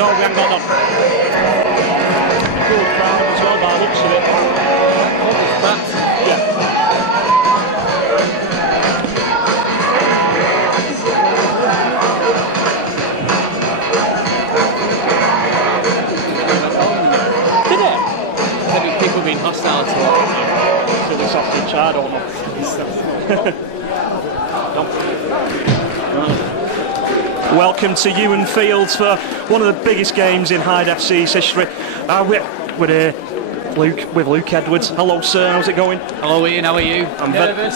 No, we haven't got none. Good crowd as well, by the looks of it. Yeah. Did it? Maybe people being hostile to it. Silly sausage, I don't know. Welcome to Ewan Fields for one of the biggest games in Hyde FC's history. We're here, Luke, with Luke Edwards. Hello, sir. How's it going? Hello, Ian. How are you? I'm nervous.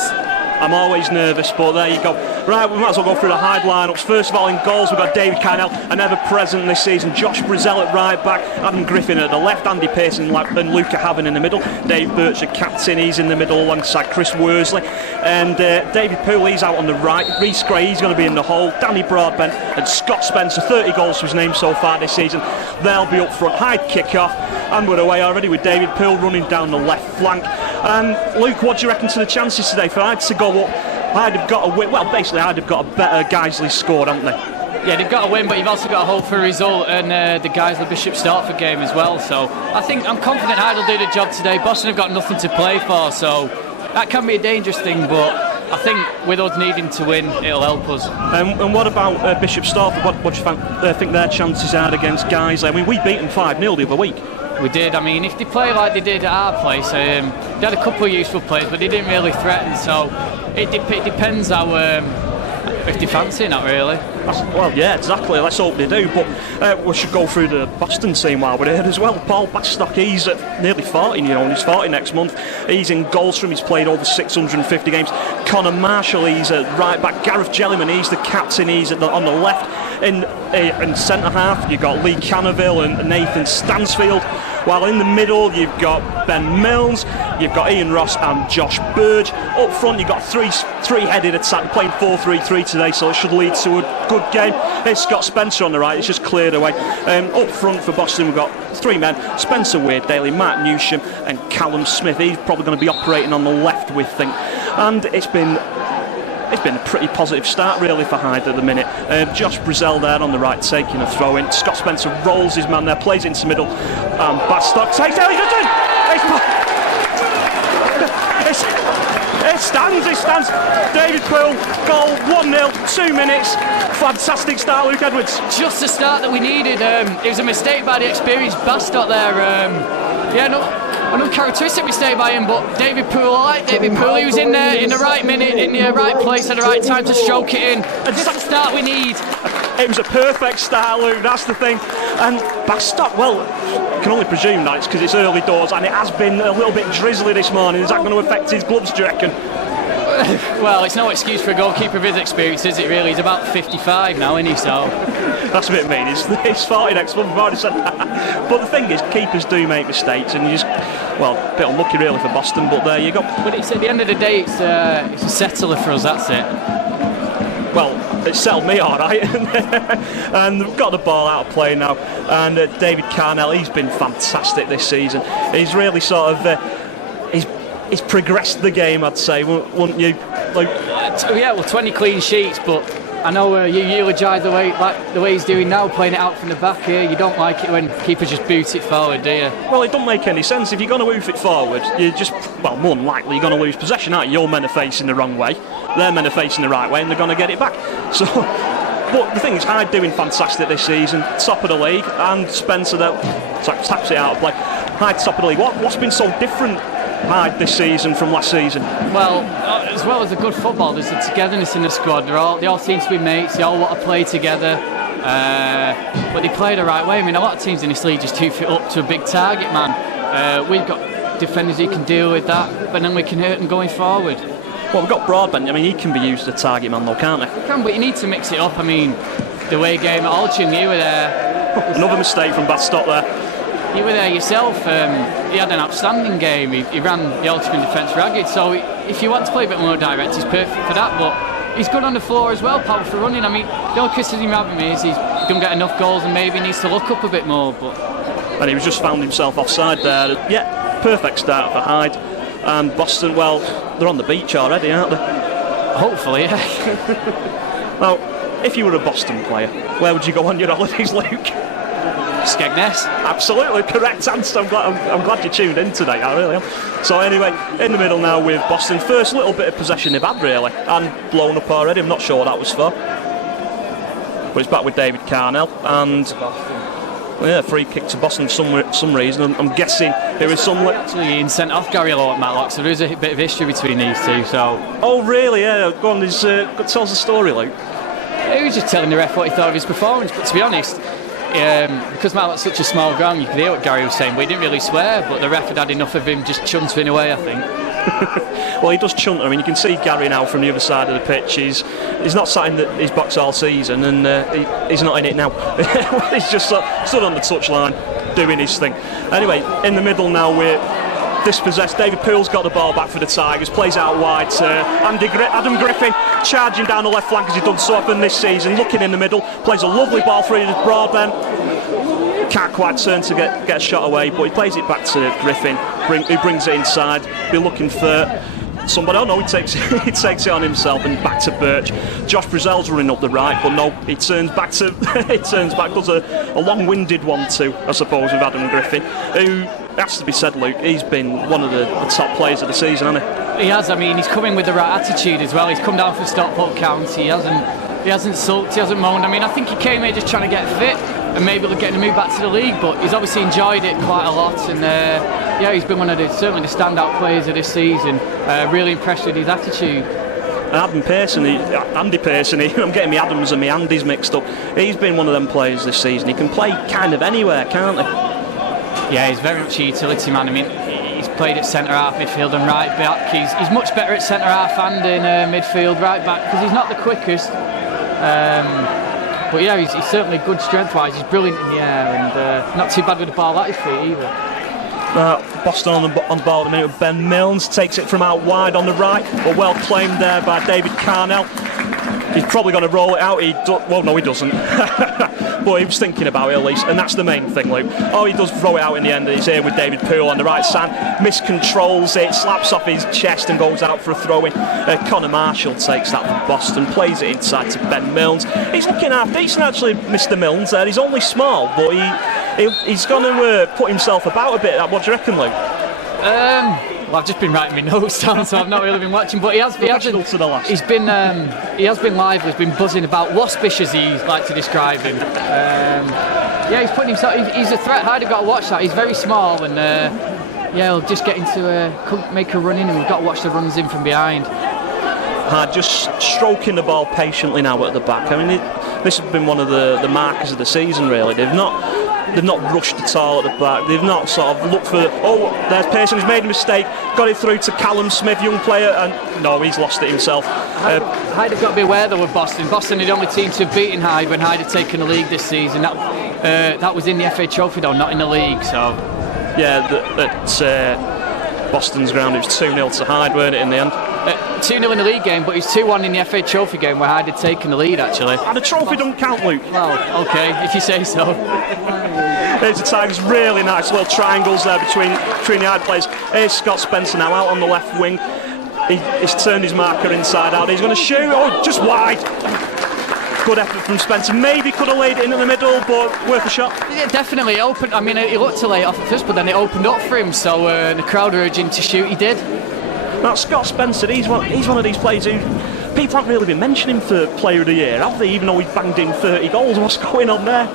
I'm always nervous, but there you go. Right, we might as well go through the Hyde lineups. First of all, in goals, we've got David Carnell, an ever-present this season. Josh Brazell at right back, Adam Griffin at the left, Andy Pearson and Luca Haven in the middle. Dave Birch at captain, he's in the middle alongside Chris Worsley. And David Poole, he's out on the right. Rhys Gray, he's going to be in the hole. Danny Broadbent and Scott Spencer, 30 goals to his name so far this season. They'll be up front. Hyde kick-off, and we're away already with David Poole running down the left flank. And Luke, what do you reckon to the chances today for Hyde to go up? Hyde have got a win. Well, basically, Hyde have got a better Guiseley score, haven't they? Yeah, they've got a win, but you've also got to hope for a result, and the Guiseley Bishop Stortford game as well. So I'm confident Hyde will do the job today. Boston have got nothing to play for, so that can be a dangerous thing, but I think with us needing to win, it'll help us. And what about Bishop Stortford? What do you think their chances are against Guiseley? I mean, we beat them 5-0 the other week. We did. I mean, if they play like they did at our place, they had a couple of useful players, but they didn't really threaten. So it depends how if they fancy that, really. Well, yeah, exactly. Let's hope they do. But we should go through the Boston team while we're here as well. Paul Bastock, he's at nearly 40, and he's 40 next month. He's in goals from. He's played over 650 games. Connor Marshall, he's at right back. Gareth Jellyman, he's the captain. He's on the left. In centre half, you've got Lee Canterville and Nathan Stansfield. While in the middle, you've got Ben Milnes, you've got Ian Ross and Josh Burge. Up front, you've got three-headed attack, playing 4-3-3 today, so it should lead to a good game. Here's Scott Spencer on the right, it's just cleared away. Up front for Boston, we've got three men, Spencer Weird-Daly, Matt Newsham and Callum Smith. He's probably going to be operating on the left, we think. And it's been a pretty positive start really for Hyde at the minute. Josh Brazell there on the right taking a throw in. Scott Spencer rolls his man there, plays into the middle. Bastock takes out. It stands. David Poole, goal, 1-0, 2 minutes. Fantastic start, Luke Edwards. Just the start that we needed. It was a mistake by the experienced Bastock there. An uncharacteristic mistake by him, but David Poole, he was in there in the right minute, in the right place at the right time to stroke it in. And just the start we need. It was a perfect start, Luke, that's the thing. And Bastock, well, you can only presume that it's because it's early doors and it has been a little bit drizzly this morning. Is that going to affect his gloves, do you reckon? Well, it's no excuse for a goalkeeper of his experience, is it really? He's about 55 now, isn't he? So that's a bit mean. It's 40 next month, I've already said that. But the thing is, keepers do make mistakes, and you just, well, a bit unlucky really for Boston, but there you go. But it's at the end of the day, it's a settler for us, that's it. Well, it settled me all right. And we've got the ball out of play now. And David Carnell, he's been fantastic this season. He's really sort of, he's progressed the game, I'd say, wouldn't you, Luke? Yeah, well, 20 clean sheets, but I know you eulogise the way he's doing now, playing it out from the back here. You don't like it when keepers just boot it forward, do you? Well, it don't make any sense. If you're going to move it forward, you just, well, more than likely you're going to lose possession, aren't you? Your men are facing the wrong way, their men are facing the right way, and they're going to get it back. So, but the thing is, Hyde doing fantastic this season, top of the league, and Spencer that taps it out of play. Hyde top of the league. What's been so different, Hyde, this season from last season? Well as a good football, there's a togetherness in the squad. They all seem to be mates. They all want to play together, but they play the right way. I mean, a lot of teams in this league just too fit up to a big target man. We've got defenders who can deal with that, but then we can hurt them going forward. Well, we've got Broadbent. I mean, he can be used as a target man, though, can't he? He can, but you need to mix it up. I mean, the way game at Altrincham, you were there. Another mistake from Bastock there. You were there yourself. He had an outstanding game. He ran the Altrincham defence ragged. So if you want to play a bit more direct, he's perfect for that. But he's good on the floor as well, powerful running. I mean, the only criticism having me is he don't get enough goals and maybe needs to look up a bit more. And he was just found himself offside there. Yeah, perfect start for Hyde. And Boston, well, they're on the beach already, aren't they? Hopefully, yeah. Now, if you were a Boston player, where would you go on your holidays, Luke? Skegness. Absolutely correct answer. I'm glad you tuned in today. I really am. So anyway, in the middle now with Boston. First little bit of possession they've had really, and blown up already. I'm not sure what that was for. But it's back with David Carnell, and free kick to Boston for some reason. I'm guessing it was actually Ian sent off Gary Lowe at Matlock, so there is a bit of history between these two. So. Oh really? Yeah. Go on. Tell us the story, Luke. He was just telling the ref what he thought of his performance, but to be honest, because Matlock's such a small ground, you could hear what Gary was saying, but he didn't really swear, but the ref had enough of him just chuntering away, I think. Well, he does chunter. I mean, you can see Gary now from the other side of the pitch. He's not sat in his box all season, and he's not in it now. He's just stood on the touchline doing his thing. Anyway, in the middle now we're dispossessed. David Poole's got the ball back for the Tigers, plays out wide to Adam Griffin, charging down the left flank as he's done so often this season, looking in the middle, plays a lovely ball through to Broadbent. Can't quite turn to get a shot away, but he plays it back to Griffin, who brings it inside. Be looking for somebody. Oh no, he takes it on himself and back to Birch. Josh Brazell's running up the right, but no, he turns back. Does a long-winded one too, I suppose, with Adam Griffin, who has to be said, Luke. He's been one of the top players of the season, hasn't he? He has. I mean, he's coming with the right attitude as well. He's come down from Stockport County. He hasn't sulked. He hasn't moaned. I mean, I think he came here just trying to get fit and maybe getting to move back to the league, but he's obviously enjoyed it quite a lot, and he's been one of certainly the standout players of this season. Really impressed with his attitude. Andy Pearson, I'm getting my Adams and my Andys mixed up. He's been one of them players this season. He can play kind of anywhere, can't he? Yeah, he's very much a utility man. I mean, he's played at centre half, midfield and right back. He's much better at centre half and in midfield, right back, because he's not the quickest. But yeah, he's certainly good strength-wise. He's brilliant in the air and not too bad with the ball at his feet either. Boston on the ball at the minute with Ben Milnes, takes it from out wide on the right, but well claimed there by David Carnell. He's probably going to roll it out. Well, no, he doesn't. But he was thinking about it at least, and that's the main thing, Luke. Oh, he does throw it out in the end. He's here with David Poole on the right side, miscontrols it, slaps off his chest and goes out for a throw-in. Connor Marshall takes that from Boston, plays it inside to Ben Milnes. He's looking half decent, actually, Mr. Milnes there. He's only small, but he's going to put himself about a bit. What do you reckon, Luke? Well, I've just been writing my notes down, so I've not really been watching. But he has been lively. He's been buzzing about, waspish as he like to describe him. He's putting himself. He's a threat. Hyde have got to watch that. He's very small, and he'll just get into make a run in, and we've got to watch the runs in from behind. Hyde just stroking the ball patiently now at the back. I mean, this has been one of the markers of the season. Really, they've not rushed at all at the back. They've not sort of looked for, there's Pearson who's made a mistake, got it through to Callum Smith, young player, and no, he's lost it himself. Hyde have got to be aware though with Boston. Boston are the only team to have beaten Hyde when Hyde had taken the league this season. That was in the FA Trophy though, not in the league. So yeah, at Boston's ground it was 2-0 to Hyde, weren't it, in the end? 2-0 in the league game, but it's 2-1 in the FA Trophy game where Hyde had taken the lead actually. And the trophy don't count, Luke. Well, okay, if you say so. Here's the Tigers, really nice little triangles there between the Hyde players. Here's Scott Spencer now out on the left wing. He's turned his marker inside out. He's going to shoot. Oh, just wide. Good effort from Spencer. Maybe could have laid it in the middle, but worth a shot. Yeah, definitely opened. I mean, he looked to lay it off at first, but then it opened up for him. So the crowd urged him to shoot. He did. Now Scott Spencer, he's one of these players who people haven't really been mentioning for Player of the Year, have they? Even though he's banged in 30 goals. What's going on there?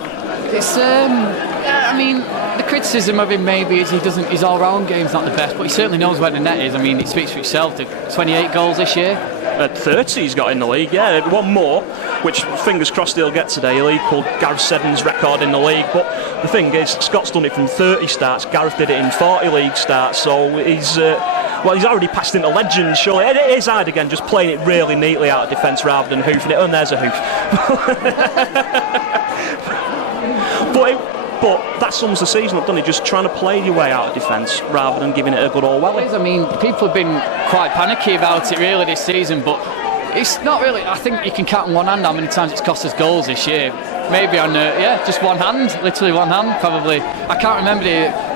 It's I mean, the criticism of him maybe is his all-round game's not the best, but he certainly knows where the net is. I mean, it speaks for itself. 28 goals this year. 30 he's got in the league, yeah. One more, which fingers crossed he'll get today. He'll equal Gareth Seddon's record in the league. But the thing is, Scott's done it from 30 starts. Gareth did it in 40 league starts. So he's already passed into legend, surely. It is Hyde again, just playing it really neatly out of defence rather than hoofing it. And there's a hoof. But that sums the season up, doesn't it? Just trying to play your way out of defence rather than giving it a good all well. I mean, people have been quite panicky about it really this season, but it's not really. I think you can count on one hand how many times it's cost us goals this year. Maybe on just one hand, literally one hand, probably. I can't remember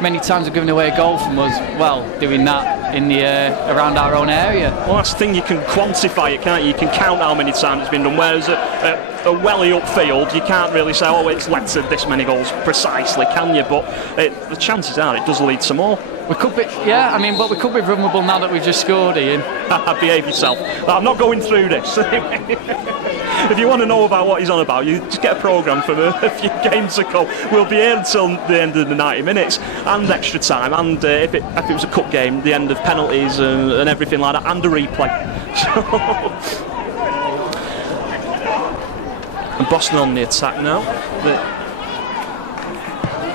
many times we've given away a goal from us. Well, doing that in the around our own area. Well, that's the thing, you can quantify it, can't you? You can count how many times it's been done. Whereas a welly upfield, you can't really say, oh, it's led to this many goals precisely, can you? But the chances are it does lead to more. We could be, yeah, I mean, but we could be vulnerable now that we've just scored, Ian. Behave yourself. I'm not going through this. If you want to know about what he's on about, you just get a programme from a few games ago. We'll be here until the end of the 90 minutes and extra time, and if it was a cup game, the end of penalties and everything like that, and a replay. And Boston on the attack now.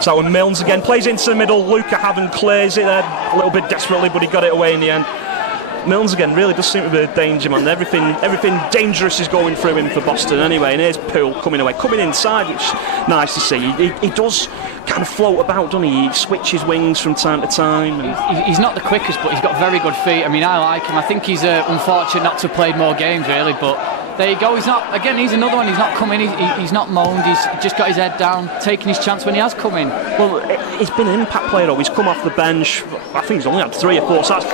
So Milnes again plays into the middle. Luca Haven clears it there a little bit desperately, but he got it away in the end. Milnes again really does seem to be a danger man. Everything dangerous is going through him for Boston anyway. And here's Poole coming inside, which is nice to see. He does kind of float about, doesn't he? He switches wings from time to time. He's not the quickest, but he's got very good feet. I mean, I like him. I think he's unfortunate not to have played more games really, but there you go. He's not. Again, he's another one. He's not coming. He's not moaned. He's just got his head down, taking his chance when he has come in. Well, he's been an impact player though. He's come off the bench. I think he's only had 3 or 4 starts.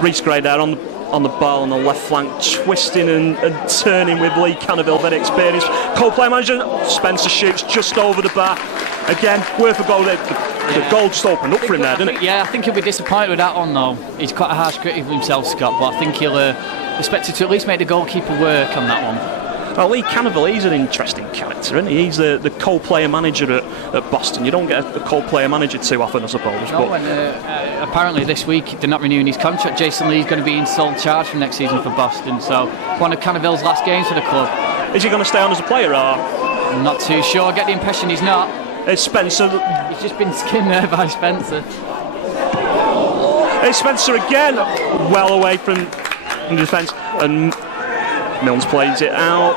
Reece Gray there on the ball on the left flank, twisting and turning with Lee Cannaville, very experienced. Co-player manager Spencer shoots just over the bar. Again, worth a goal. The goal just opened up for him there, didn't it? Yeah, I think he'll be disappointed with that one though. He's quite a harsh critic of himself, Scott, but I think he'll expect to at least make the goalkeeper work on that one. Well, Lee Cannaville, he's an interesting character, isn't he? He's the co-player manager at Boston. You don't get a co-player manager too often, I suppose. No, and apparently this week they're not renewing his contract. Jason Lee's going to be in sole charge for next season for Boston, so one of Cannaville's last games for the club. Is he going to stay on as a player, or? I'm not too sure. I get the impression he's not. It's Spencer. He's just been skinned there by Spencer. It's Spencer again, well away from the defence, and Milnes plays it out.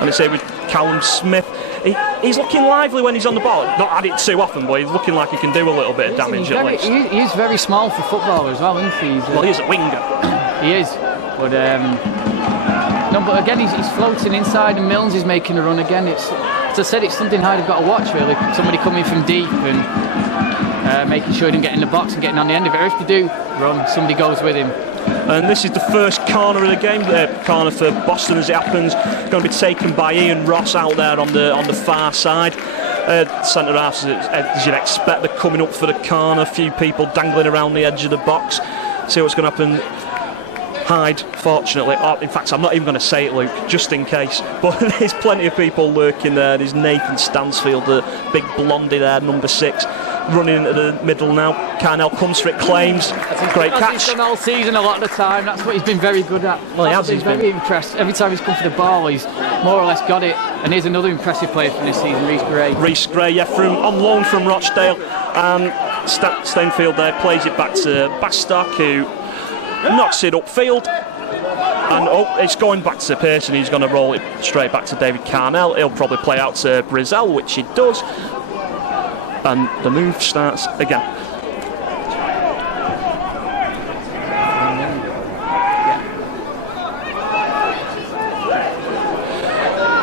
And it's here with Callum Smith. He's looking lively when he's on the ball. Not had it too often, but he's looking like he can do a little bit of damage at least. He is very small for footballer as well, isn't he? Well, he is a winger. He is, but no. But again, he's floating inside, and Milnes is making a run again. As I said, it's something Hyde have got to watch really. Somebody coming from deep and making sure he doesn't get in the box and getting on the end of it. Or if they do run, somebody goes with him. And this is the first corner of the game, corner for Boston as it happens. Going to be taken by Ian Ross out there on the far side. Centre half, as you'd expect, they're coming up for the corner. A few people dangling around the edge of the box. See what's going to happen. Hyde, fortunately, in fact, I'm not even going to say it, Luke, just in case. But there's plenty of people lurking there. There's Nathan Stansfield, the big blondie there, number 6. Running into the middle now. Carnell comes for it, claims. Great catch. He's done all season a lot of the time. That's what he's been very good at. Well, he has. He's very impressed. Every time he's come for the ball, he's more or less got it. And here's another impressive player from this season, Reece Gray. Reece Gray, yeah, on loan from Rochdale. And Stainfield there plays it back to Bastock, who knocks it upfield. And it's going back to Pearson. He's going to roll it straight back to David Carnell. He'll probably play out to Brizell, which he does. And the move starts again.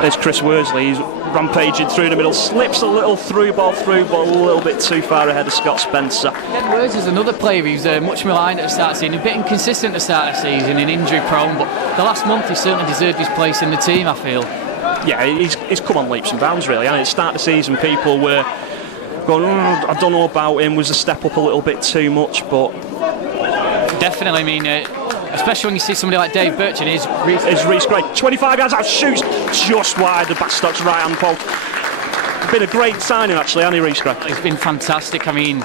There's Chris Worsley. He's rampaging through the middle, slips a little through ball, but a little bit too far ahead of Scott Spencer. Ken Worsley's another player who's much maligned at the start of the season, a bit inconsistent at the start of the season and injury prone, but the last month he certainly deserved his place in the team, I feel. Yeah, he's come on leaps and bounds really. And at the start of the season people were going, I don't know about him, was a step up a little bit too much, but definitely, I mean, especially when you see somebody like Dave Birchin, is Reece Gray, 25 yards out, shoots just wide the Bastock's right hand post. Been a great signing actually, hasn't he, Reece Gray? He's been fantastic. I mean,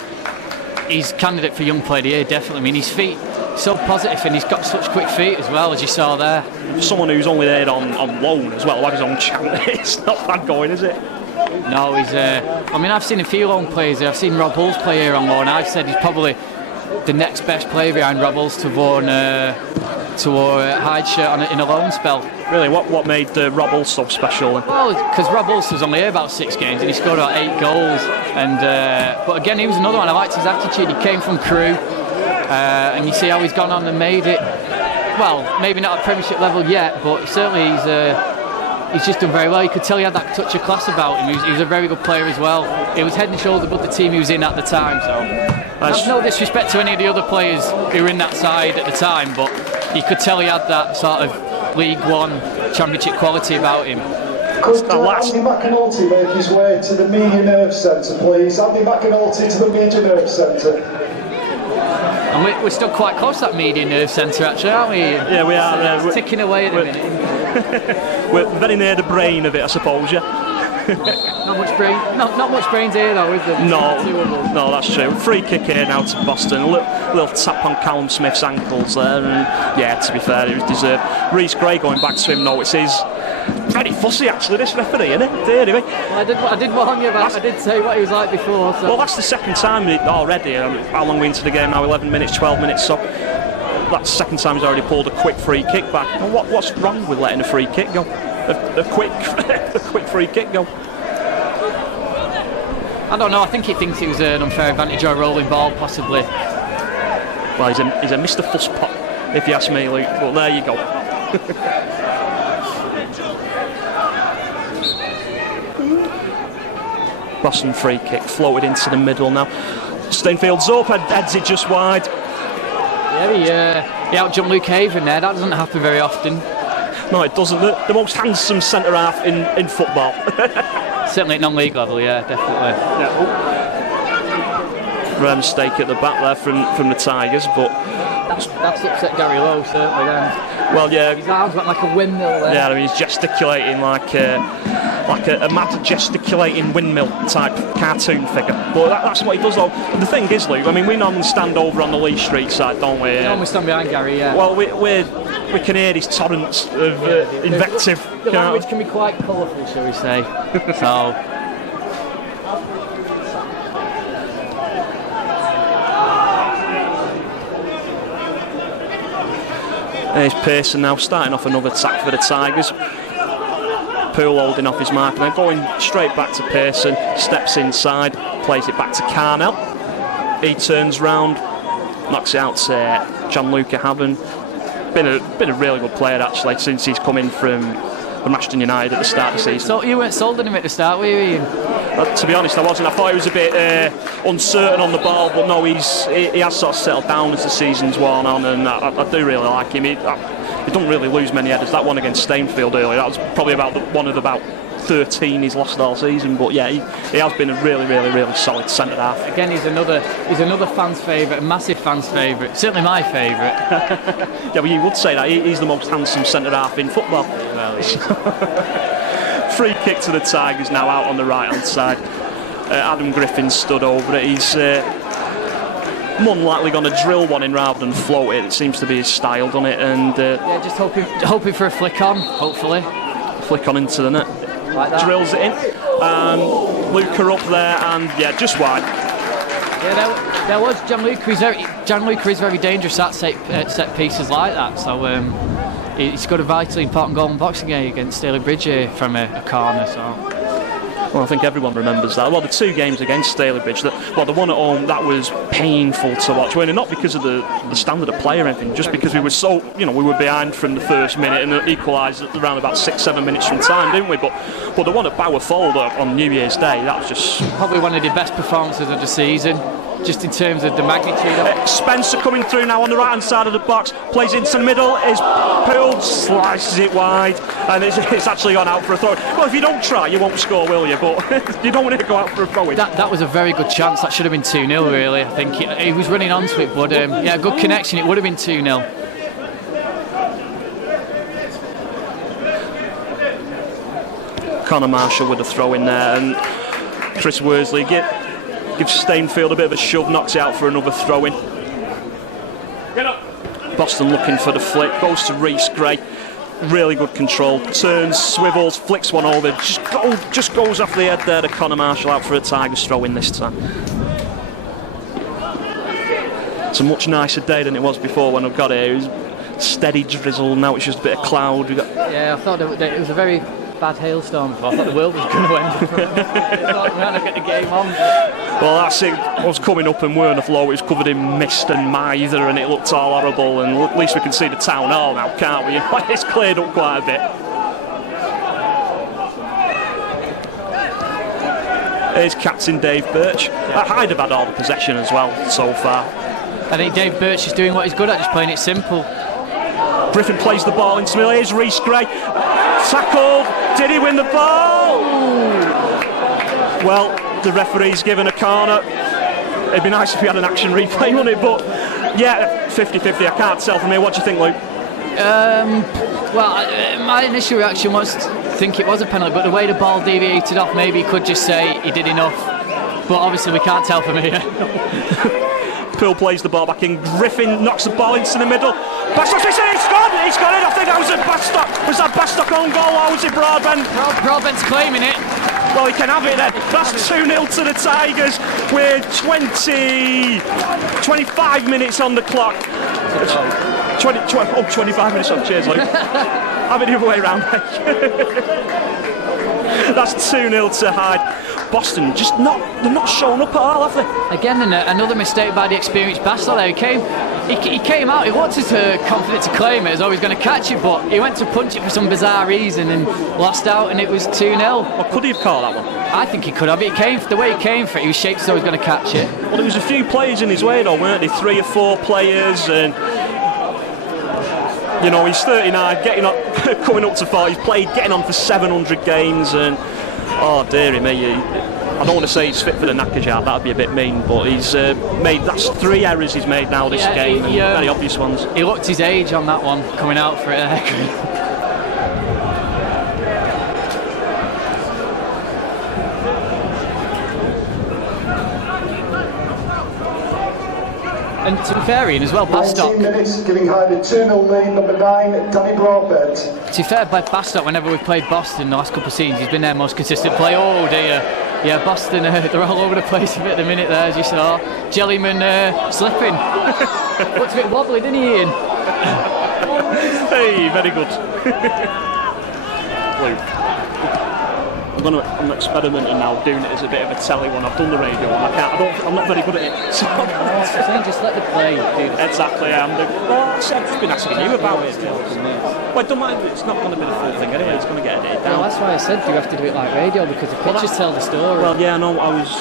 he's candidate for Young Player of the Year, definitely. I mean, his feet so positive, and he's got such quick feet as well, as you saw there. Someone who's only there on loan as well, like his own channel. It's not bad going, is it? No, he's. I mean, I've seen a few loan players. I've seen Rob Hulls play here on loan. I've said he's probably the next best player behind Rob Hulls to wore Hyde shirt in a loan spell. Really, what made Rob Hulls so special? Well, because Rob Hulls was only here about 6 games and he scored about 8 goals. And but again, he was another one. I liked his attitude. He came from Crewe, and you see how he's gone on and made it. Well, maybe not at Premiership level yet, but certainly he's just done very well. You could tell he had that touch of class about him. He was a very good player as well. He was head and shoulders above the team he was in at the time. So that's no disrespect to any of the other players who were in that side at the time, but you could tell he had that sort of League One Championship quality about him. Could Andy McAnulty make his way to the Media Nerve Centre, please? Andy McAnulty to the Media Nerve Centre. And we're still quite close to that Media Nerve Centre, actually, aren't we? Yeah, we are. It's ticking away at the minute. We're very near the brain of it, I suppose, yeah. Not much brain. Not much brains here, though, is there? No, that's true. Free kick here now to Boston. A little tap on Callum Smith's ankles there, and yeah, to be fair, it was deserved. Reece Gray going back to him now. It's his. Very fussy, actually, this referee, isn't it? Anyway. Well, I did warn you about. I did say what he was like before. So. Well, that's the second time already. How long are we into the game now? 11 minutes, 12 minutes. So that's the second time he's already pulled a quick free kick back. And what's wrong with letting a free kick go? A quick free kick go. I don't know. I think he thinks it was an unfair advantage or a rolling ball, possibly. Well, he's a Mr. Fusspot, if you ask me, Luke. But there you go. Boston free kick floated into the middle now. Stainfield's up, heads it just wide. Yeah, he out-jumped Luke Haven there. That doesn't happen very often. No, it doesn't. The most handsome centre half in football. Certainly at non-league level, yeah, definitely. Yeah. Rare mistake at the back there from the Tigers, but that's upset Gary Lowe certainly. Then. Well, yeah. His arms went like a windmill there. Yeah, I mean, he's gesticulating like a mad gesticulating windmill type cartoon figure. But that's what he does though. And the thing is, Luke, I mean, we normally stand over on the Lee Street side, don't we? We normally stand behind Gary, yeah. Well, we can hear these torrents of invective. The language can be quite colourful, shall we say. So. There's Pearson now starting off another attack for the Tigers. Poole holding off his mark and then going straight back to Pearson, steps inside, plays it back to Carnell. He turns round, knocks it out to Gianluca Haven. Been a really good player actually since he's come in from Ashton United at the start of the season. So you weren't sold on him at the start, were you, Ian? To be honest, I wasn't. I thought he was a bit uncertain on the ball, but no, he has sort of settled down as the season's worn on, and I do really like him. He doesn't really lose many headers. That one against Stainfield earlier, that was probably one of about 13 he's lost all season. But yeah, he has been a really, really, really solid centre half. Again, he's another fan's favourite, a massive fan's favourite. Certainly my favourite. Yeah, well, you would say that he's the most handsome centre half in football. Well, he is. Free kick to the Tigers now out on the right hand side. Adam Griffin stood over it. He's more than likely going to drill one in rather than float it. It seems to be his style, doesn't it? And yeah, just hoping for a flick on, hopefully. Flick on into the net. Like that. Drills it in. Luca up there and yeah, just wide. Yeah, there was Gianluca is very dangerous at set pieces like that. So he's got a vitally important goal in boxing game against Staley Bridge from a corner. So. Well, I think everyone remembers that. Well, the two games against Staley Bridge, the one at home, that was painful to watch. Well, not because of the standard of play or anything, just because we were so, we were behind from the first minute and equalised around about 6-7 minutes from time, didn't we? But the one at Bowerfold on New Year's Day, that was just probably one of the best performances of the season. Just in terms of the magnitude of it. Spencer coming through now on the right hand side of the box, plays into the middle, is Poole, slices it wide, and it's actually gone out for a throw. Well, if you don't try, you won't score, will you? But you don't want it to go out for a throw. That was a very good chance. That should have been 2-0, really. I think he was running onto it, but yeah, good connection. It would have been 2-0. Connor Marshall with a throw in there, and Chris Worsley gives Stainfield a bit of a shove, knocks it out for another throw-in. Boston looking for the flick, goes to Reece Gray. Really good control, turns, swivels, flicks one over, just goes off the head there to Connor Marshall, out for a Tigers throw-in this time. It's a much nicer day than it was before when I got here. It was steady drizzle, now it's just a bit of cloud. Yeah, I thought it was a very bad hailstorm. I thought the world was going to end. I thought we had to get the game on. Well, that's it. I was coming up and we're on the floor. It was covered in mist and mither, and it looked all horrible. And at least we can see the town hall now, can't we? It's cleared up quite a bit. Here's captain Dave Birch. Hyde have had all the possession as well so far. I think Dave Birch is doing what he's good at, just playing it simple. Griffin plays the ball into the middle. Here's Reece Gray. Tackled. Did he win the ball? Well, the referee's given a corner. It'd be nice if we had an action replay, wouldn't it? But yeah, 50-50. I can't tell from here. What do you think, Luke? My initial reaction was to think it was a penalty, but the way the ball deviated off, maybe he could just say he did enough. But obviously we can't tell from here. Poole plays the ball back in. Griffin knocks the ball into the middle. Bastock, he's got it! He's got it! I think that was a Bastock. Was that Bastock on goal or was it Broadbent? Broadbent's claiming it. Well, he can have it then. That's 2-0 to the Tigers with 25 minutes on the clock. 25 minutes on. Cheers, Luke. Have it the other way around. That's 2-0 to Hyde. Boston they're not showing up at all, have they? Again, another mistake by the experienced Bastock there. He came out, he looked confident to claim it as though he was going to catch it, but he went to punch it for some bizarre reason and lost out, and it was 2-0. Well, could he have caught that one? I think he could have. The way he came for it, he was shaped so he was going to catch it. Well, there was a few players in his way though, weren't there? 3 or 4 players, and you know, he's 39, coming up to 40. He's played, getting on for 700 games, and oh dearie me, I don't want to say he's fit for the knackers yard, that'd be a bit mean, but he's that's 3 errors he's made now this game, and very obvious ones. He looked his age on that one, coming out for it. And to be fair, Ian, as well, Bastock. 19 minutes, giving Hyde a 2-0 lead. Number 9, Danny Broadbent. To be fair, by Bastock, whenever we've played Boston the last couple of seasons, he's been their most consistent player. Oh dear. Yeah, Boston, they're all over the place a bit at the minute there, as you saw. Jellyman slipping. Looked a bit wobbly, didn't he, Ian? Hey, very good. Luke. I'm experimenting now, doing it as a bit of a telly one. I've done the radio one. I'm not very good at it. So. Just let the play do the exactly. I've just been asking you about it. Well, don't mind. It's not going to be the full thing anyway. It's going to get edited down. Well, that's why I said you have to do it like radio, because the pictures tell the story. Well, yeah, I know. I was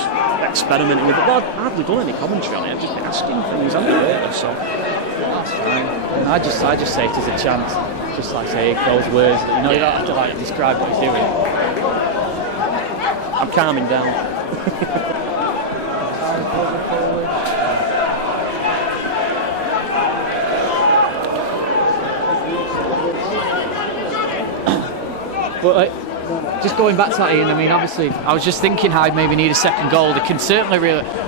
experimenting with it. Well, I've hardly done any commentary on it. I've just been asking things. I'm not there, so. That's fine. I just say it as a chance. Just like say those words that you don't have to like describe what he's doing. I'm calming down. But just going back to that, Ian, I mean, obviously, I was just thinking Hyde maybe need a second goal. They can certainly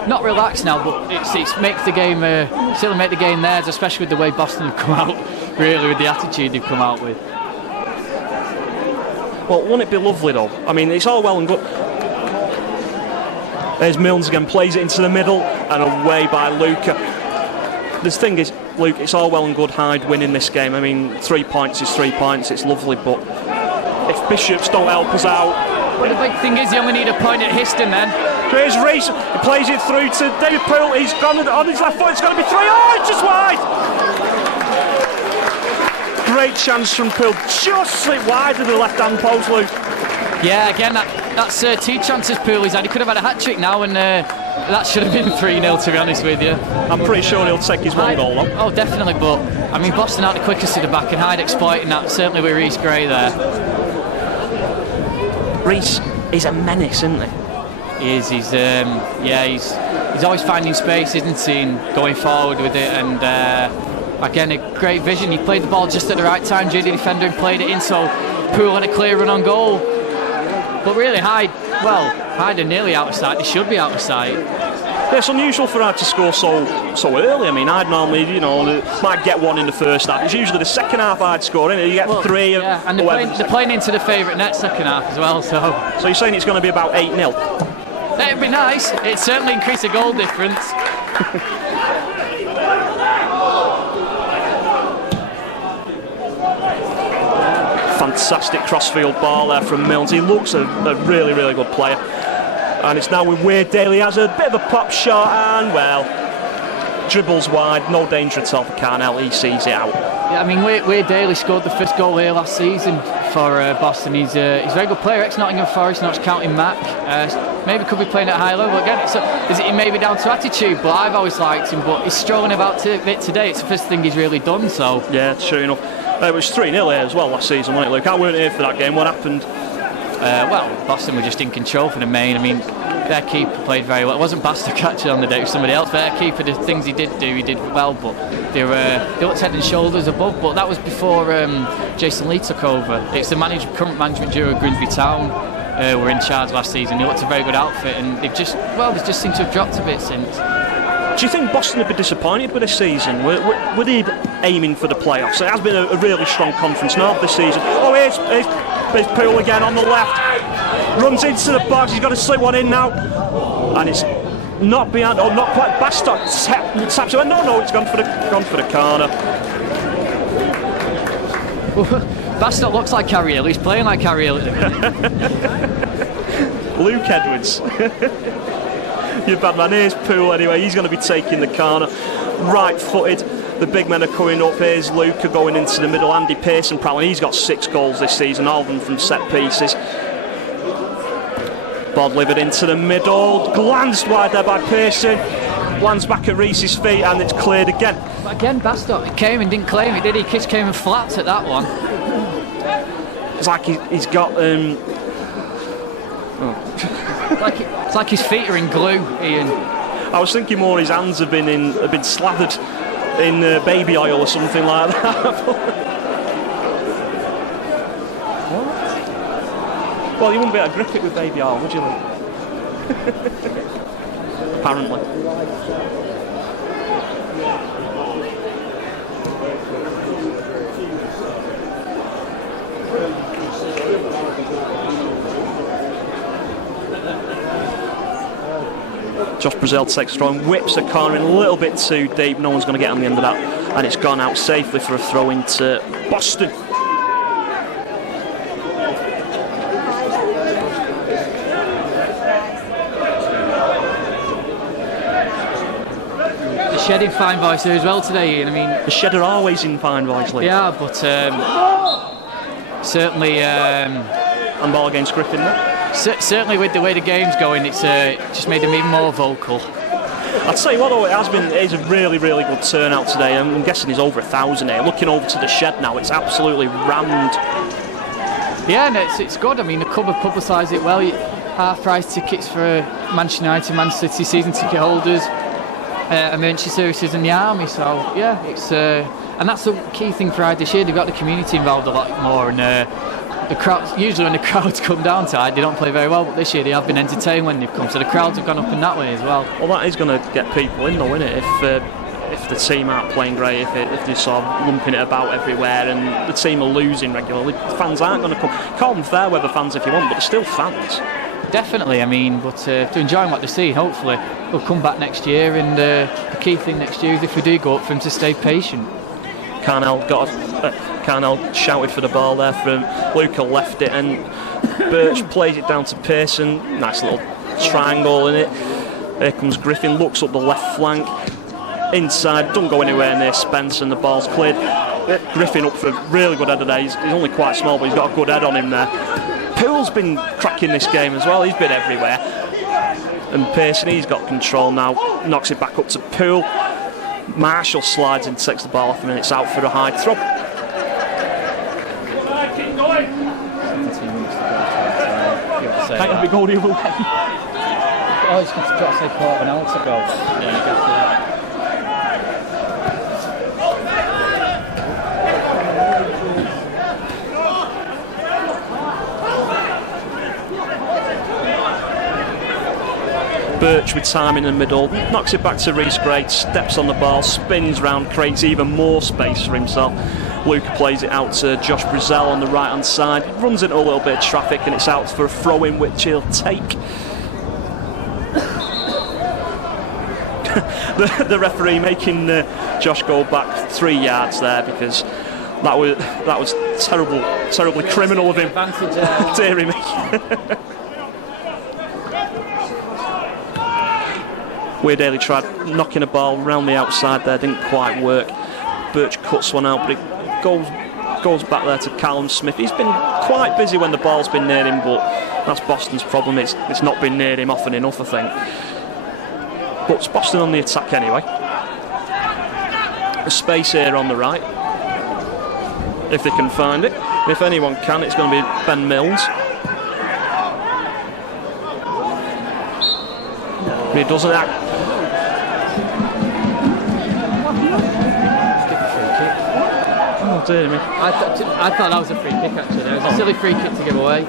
not relax now, but it's make the game certainly make the game theirs, especially with the way Boston have come out, really, with the attitude they've come out with. Well, wouldn't it be lovely though? I mean, it's all well and good. There's Milnes again, plays it into the middle and away by Luca. The thing is, Luke, it's all well and good Hyde winning this game. I mean, 3 points is 3 points, it's lovely, but if Bishops don't help us out... Well, the big thing is you only need a point at Histon then. Here's Reece, he plays it through to David Poole, he's gone on his left foot, it's going to be 3, oh, it's just wide! Great chance from Poole, just slip wide of the left-hand post, Luke. Yeah, again, that's 2 chances Poole he's had. He could have had a hat-trick now, and that should have been 3-0, to be honest with you. I'm pretty sure he'll take his one goal, though. Oh, definitely, but, I mean, Boston out the quickest to the back, and Hyde exploiting that, certainly with Reece Gray there. Reece is a menace, isn't he? He is, he's always finding space, isn't he, and going forward with it, and again, a great vision. He played the ball just at the right time, JD defender, and played it in, so Poole had a clear run on goal. But really, Hyde are nearly out of sight. They should be out of sight. Yeah, it's unusual for Hyde to score so early. I mean, Hyde normally, might get one in the first half. It's usually the second half Hyde scoring. You get 3. Yeah, and they're playing into the favourite net second half as well. So you're saying it's going to be about 8-0? That'd be nice. It'd certainly increase the goal difference. Fantastic crossfield ball there from Milnes. He looks a really, really good player. And it's now with Wade Daly. Has a bit of a pop shot and, well, dribbles wide. No danger at all for Carnell. He sees it out. Yeah, I mean, Wade Daly scored the first goal here last season for Boston. He's a very good player. Ex-Nottingham Forest, Notts County Mac. Maybe could be playing at a high level again. It may be down to attitude, but I've always liked him. But he's strolling about a bit today. It's the first thing he's really done. So yeah, sure enough. It was 3-0 here as well last season, wasn't it, Luke? I weren't here for that game. What happened? Well, Boston were just in control for the main. I mean, their keeper played very well. It wasn't Basta catcher on the day, it was somebody else. But their keeper, the things he did well, but they looked head and shoulders above. But that was before Jason Lee took over. It's the current management duo Grimsby Town were in charge last season. They looked a very good outfit, and they just seem to have dropped a bit since. Do you think Boston would be disappointed with this season? Were they aiming for the playoffs? It has been a really strong conference north this season. Oh, here's Poole again on the left. Runs into the box. He's got to slip one in now, and it's not behind. Oh, not quite. Bastock taps it. No, it's gone for the corner. Bastock looks like Carrie Hill. He's playing like Carrie Hill. Luke Edwards. You bad man. Here's Poole anyway. He's going to be taking the corner. Right-footed. The big men are coming up. Here's Luca going into the middle. Andy Pearson prowling. He's got 6 goals this season, all of them from set pieces. Ball delivered into the middle. Glanced wide there by Pearson. Lands back at Reese's feet, and it's cleared again. But again, Bastock came and didn't claim it, did he? Kiss came and flat at that one. It's like he's got. It's like his feet are in glue, Ian. I was thinking more his hands have been slathered in baby oil or something like that. Well, you wouldn't be able to grip it with baby oil, would you, Luke? Apparently. Josh Brazil takes strong, whips the corner in a little bit too deep. No one's going to get on the end of that, and it's gone out safely for a throw into Boston. The Shed in fine voice here as well today, Ian. I mean, the Shed are always in fine voice, Lee. Yeah, but certainly. And ball against Griffin there. Certainly, with the way the game's going, it's just made them even more vocal. I'd say what though, it's a really, really good turnout today. I'm guessing there's over 1,000 here. Looking over to the Shed now, it's absolutely rammed. Yeah, no, it's good. I mean, the club have publicised it well. Half-price tickets for Manchester United, Man City season ticket holders, emergency services, and the army. So yeah, it's and that's the key thing for Hyde this year. They've got the community involved a lot more, and the crowds, usually when the crowds come down to Hyde, they don't play very well, but this year they have been entertained when they've come, so the crowds have gone up in that way as well. Well, that is going to get people in though, isn't it? If the team aren't playing great, if they're sort of lumping it about everywhere and the team are losing regularly, fans aren't going to come. Call them fair weather fans if you want, but they're still fans. Definitely, I mean, but to enjoying what they see, hopefully they'll come back next year, and the key thing next year is if we do go up, for them to stay patient. Carnell shouted for the ball there from Luca, left it, and Birch plays it down to Pearson. Nice little triangle in it. Here comes Griffin, looks up the left flank. Inside, doesn't go anywhere near Spence, and the ball's cleared. Griffin up for a really good header there. He's only quite small, but he's got a good head on him there. Poole's been cracking this game as well. He's been everywhere. And Pearson, he's got control now. Knocks it back up to Poole. Marshall slides and takes the ball off him, and it's out for a Hyde throw. Keep going. 17 minutes to go. Can't be going the other way. Oh, it's got to say quarter of an hour to go. Yeah, you got Birch with time in the middle, knocks it back to Reece Gray, steps on the ball, spins round, creates even more space for himself. Luca plays it out to Josh Brazil on the right hand side, runs into a little bit of traffic, and it's out for a throw in which he'll take. the referee making Josh go back 3 yards there, because that was terribly criminal of him. Deary me. Weir Daly tried knocking a ball around the outside there, didn't quite work. Birch cuts one out, but it goes back there to Callum Smith. He's been quite busy when the ball's been near him, but that's Boston's problem. It's not been near him often enough, I think. But it's Boston on the attack anyway. A space here on the right. if they can find it. If anyone can, it's going to be Ben Milnes. He doesn't act. Oh dear me. I thought that was a free kick actually. It was a silly free kick to give away.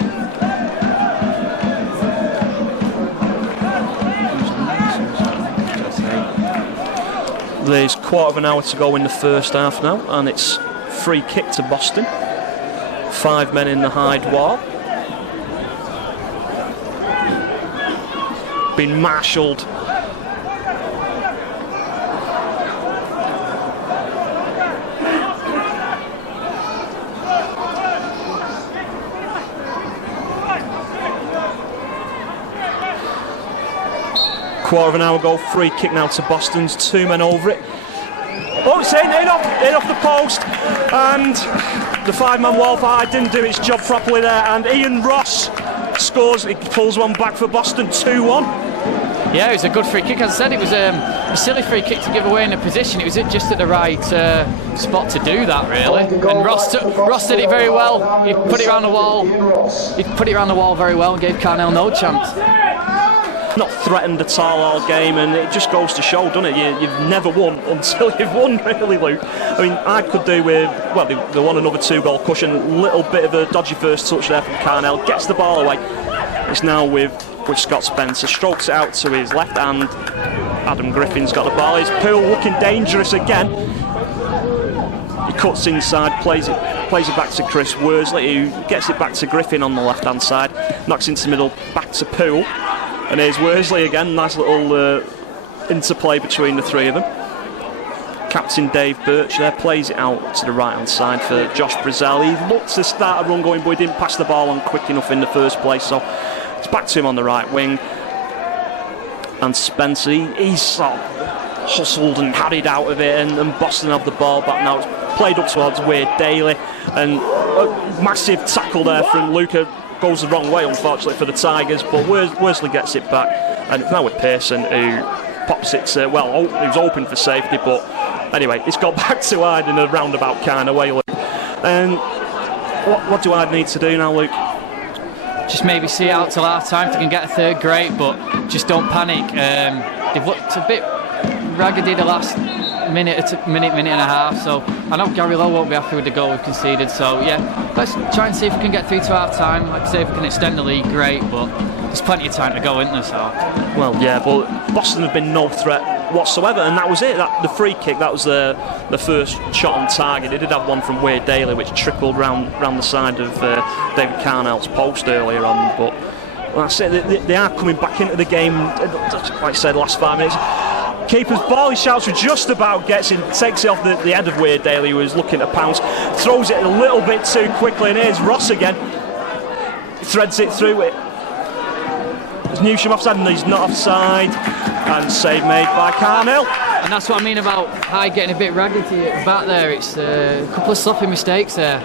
There's quarter of an hour to go in the first half now, and it's free kick to Boston. 5 men in the Hyde wall. Been marshalled. Quarter of an hour ago, free kick now to Boston's, 2 men over it. Oh, it's in off the post, and the 5-man wall for Hyde didn't do its job properly there, and Ian Ross scores. He pulls one back for Boston, 2-1. Yeah, it was a good free kick. As I said, it was a silly free kick to give away in a position. It was just at the right spot to do that, really. And Ross did it very well. He put it around the wall. He put it around the wall very well and gave Carnell no chance. Not threatened at all game, and it just goes to show, doesn't it? You've never won until you've won, really, Luke. I mean, I could do with, well, they won another 2-goal cushion, little bit of a dodgy first touch there from Carnell, gets the ball away. It's now with Scott Spencer, strokes it out to his left hand. Adam Griffin's got the ball. His Poole looking dangerous again. He cuts inside, plays it back to Chris Worsley, who gets it back to Griffin on the left hand side, knocks into the middle, back to Poole. And here's Worsley again, nice little interplay between the three of them. Captain Dave Birch there plays it out to the right hand side for Josh Brazell. He looked to start a run going, but he didn't pass the ball on quick enough in the first place, so it's back to him on the right wing. And Spencer, he's sort of hustled and harried out of it, and Boston have the ball back now. It's played up towards Wade Daly, and a massive tackle there from Luca. Goes the wrong way, unfortunately, for the Tigers, but Worsley gets it back, and now with Pearson, who pops it to, well, he was open for safety, but anyway, it's got back to Hyde in a roundabout kind of way, Luke. And what do Hyde need to do now, Luke? Just maybe see it out till half time. If they can get a third, great, but just don't panic. They've looked a bit raggedy the last minute and a half, so I know Gary Lowe won't be happy with the goal we've conceded, so yeah, let's try and see if we can get through to half time. Like I say, if we can extend the league, great, but there's plenty of time to go, isn't there? So well, yeah, but Boston have been no threat whatsoever, and that was it. The free kick, that was the first shot on target. They did have one from Wade Daly which trickled round the side of David Carnell's post earlier on, but well, that's it. They are coming back into the game, like I said, last 5 minutes. Keeper's ball, he shouts for just about, gets in, takes it off the head of Wade Daly, who was looking to pounce, throws it a little bit too quickly, and here's Ross again. He threads it through it. There's Newsham offside, and he's not offside, and save made by Carnell. And that's what I mean about Hyde getting a bit raggedy at the back there. It's a couple of sloppy mistakes there.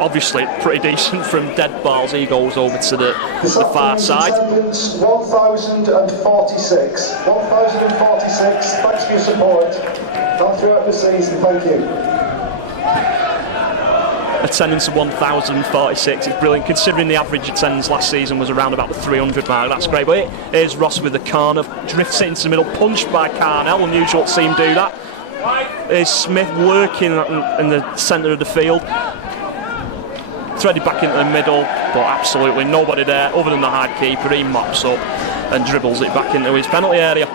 Obviously pretty decent from dead balls. He goes over to the far side. 1046. 1046. Thanks for your support. Not throughout the season. Thank you. Attendance of 1046 is brilliant, considering the average attendance last season was around about the 300 mark. That's great. But here's Ross with the corner, drifts it into the middle, punched by Carnell. Unusual to see him do that. Here's Smith lurking in the centre of the field. Threaded back into the middle, but absolutely nobody there other than the Hyde keeper. He mops up and dribbles it back into his penalty area.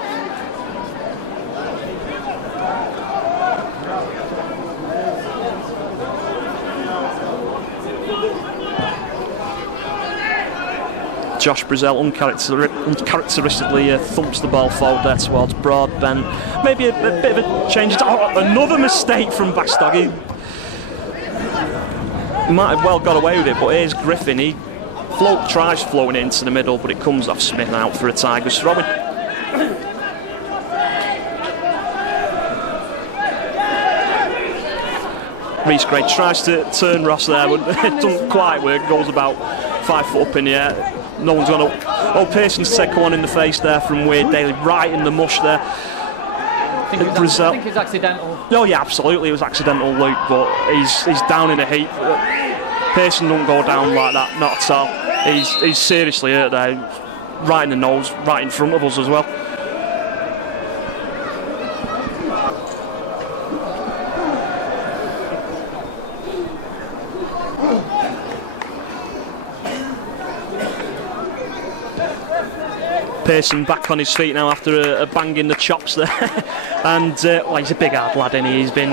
Josh Brazell uncharacteristically thumps the ball forward there towards Broadbent. Maybe a bit of a change. Oh, another mistake from Bastock. He might have well got away with it, but here's Griffin. He tries floating it into the middle, but it comes off Smith out for a Tigers throw-in. Reece Gray tries to turn Ross there, but it doesn't quite work. Goes about 5 foot up in the air. No one's gone up. Oh, Pearson's taken one in the face there from Wade Daly, right in the mush there. Brazil. I think it was accidental. Oh yeah, absolutely, it was accidental, Luke. But he's down in a heap. Pearson don't go down like that, not at all. He's seriously hurt there, right in the nose, right in front of us as well. Pearson back on his feet now after a bang in the chops there. And well, he's a big hard lad, and he's been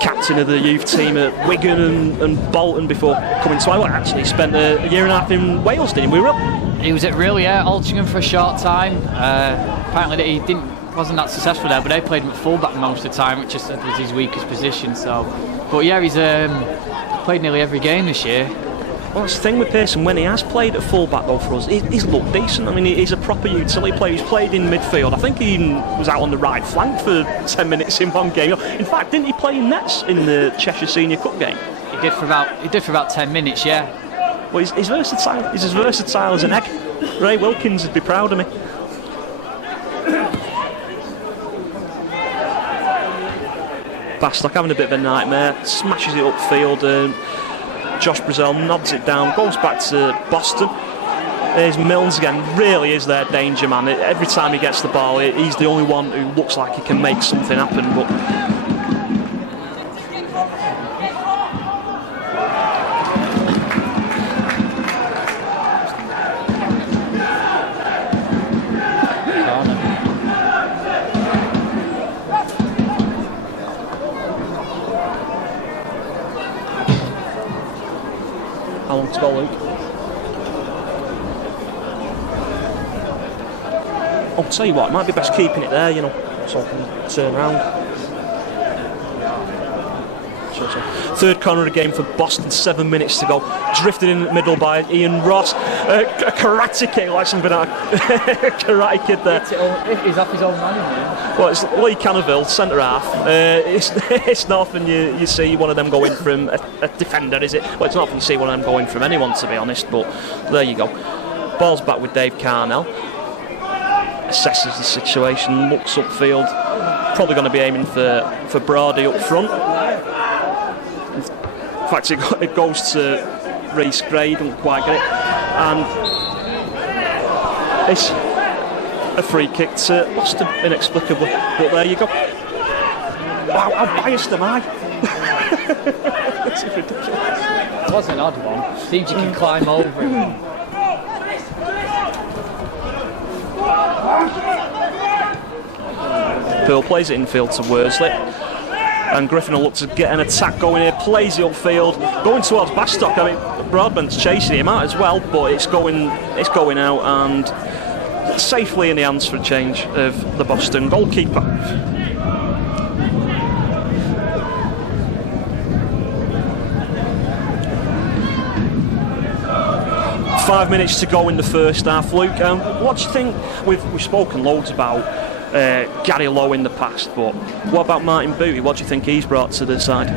captain of the youth team at Wigan and Bolton before coming to Hyde. Actually spent a year and a half in Wales, didn't he? He was at Real, yeah, Altrincham for a short time. Apparently he wasn't that successful there, but they played him at fullback most of the time, which was his weakest position. So, but yeah, he's played nearly every game this year. Well, that's the thing with Pearson, when he has played at full-back though for us, he's looked decent. I mean, he's a proper utility player. He's played in midfield. I think he even was out on the right flank for 10 minutes in one game. In fact, didn't he play in nets in the Cheshire Senior Cup game? He did for about 10 minutes, yeah. Well, he's versatile. He's as versatile as an egg. Ray Wilkins would be proud of me. Bastock having a bit of a nightmare, smashes it upfield. Josh Brazil nods it down, goes back to Boston. There's Milnes again, really is their danger man. Every time he gets the ball, he's the only one who looks like he can make something happen. But how long to go, Luke? I'll tell you what, it might be best keeping it there, so I can turn around. Third corner of the game for Boston, 7 minutes to go. Drifted in the middle by Ian Ross. A karate kick, like something like a karate kid there. He's off his own man. Well, it's Lee Canterville, centre half. It's not often you see one of them going from a defender, is it? Well, it's not often you see one of them going from anyone, to be honest, but there you go. Ball's back with Dave Carnell. Assesses the situation, looks upfield. Probably going to be aiming for Brady up front. In fact, it goes to Reece Gray, doesn't quite get it. And it's a free kick to Boston, inexplicably. But there you go. Wow, how biased am I? This is ridiculous. It was an odd one. Seems you can climb over it. Pearl plays it infield to Worsley. And Griffin will look to get an attack going here, plays it upfield, going towards Bastock. I mean, Broadbent's chasing him out as well, but it's going out and safely in the hands for a change of the Boston goalkeeper. Five minutes to go in the first half, Luke. What do you think? We've spoken loads about Gary Lowe in the past, but what about Martin Booty? What do you think he's brought to the side?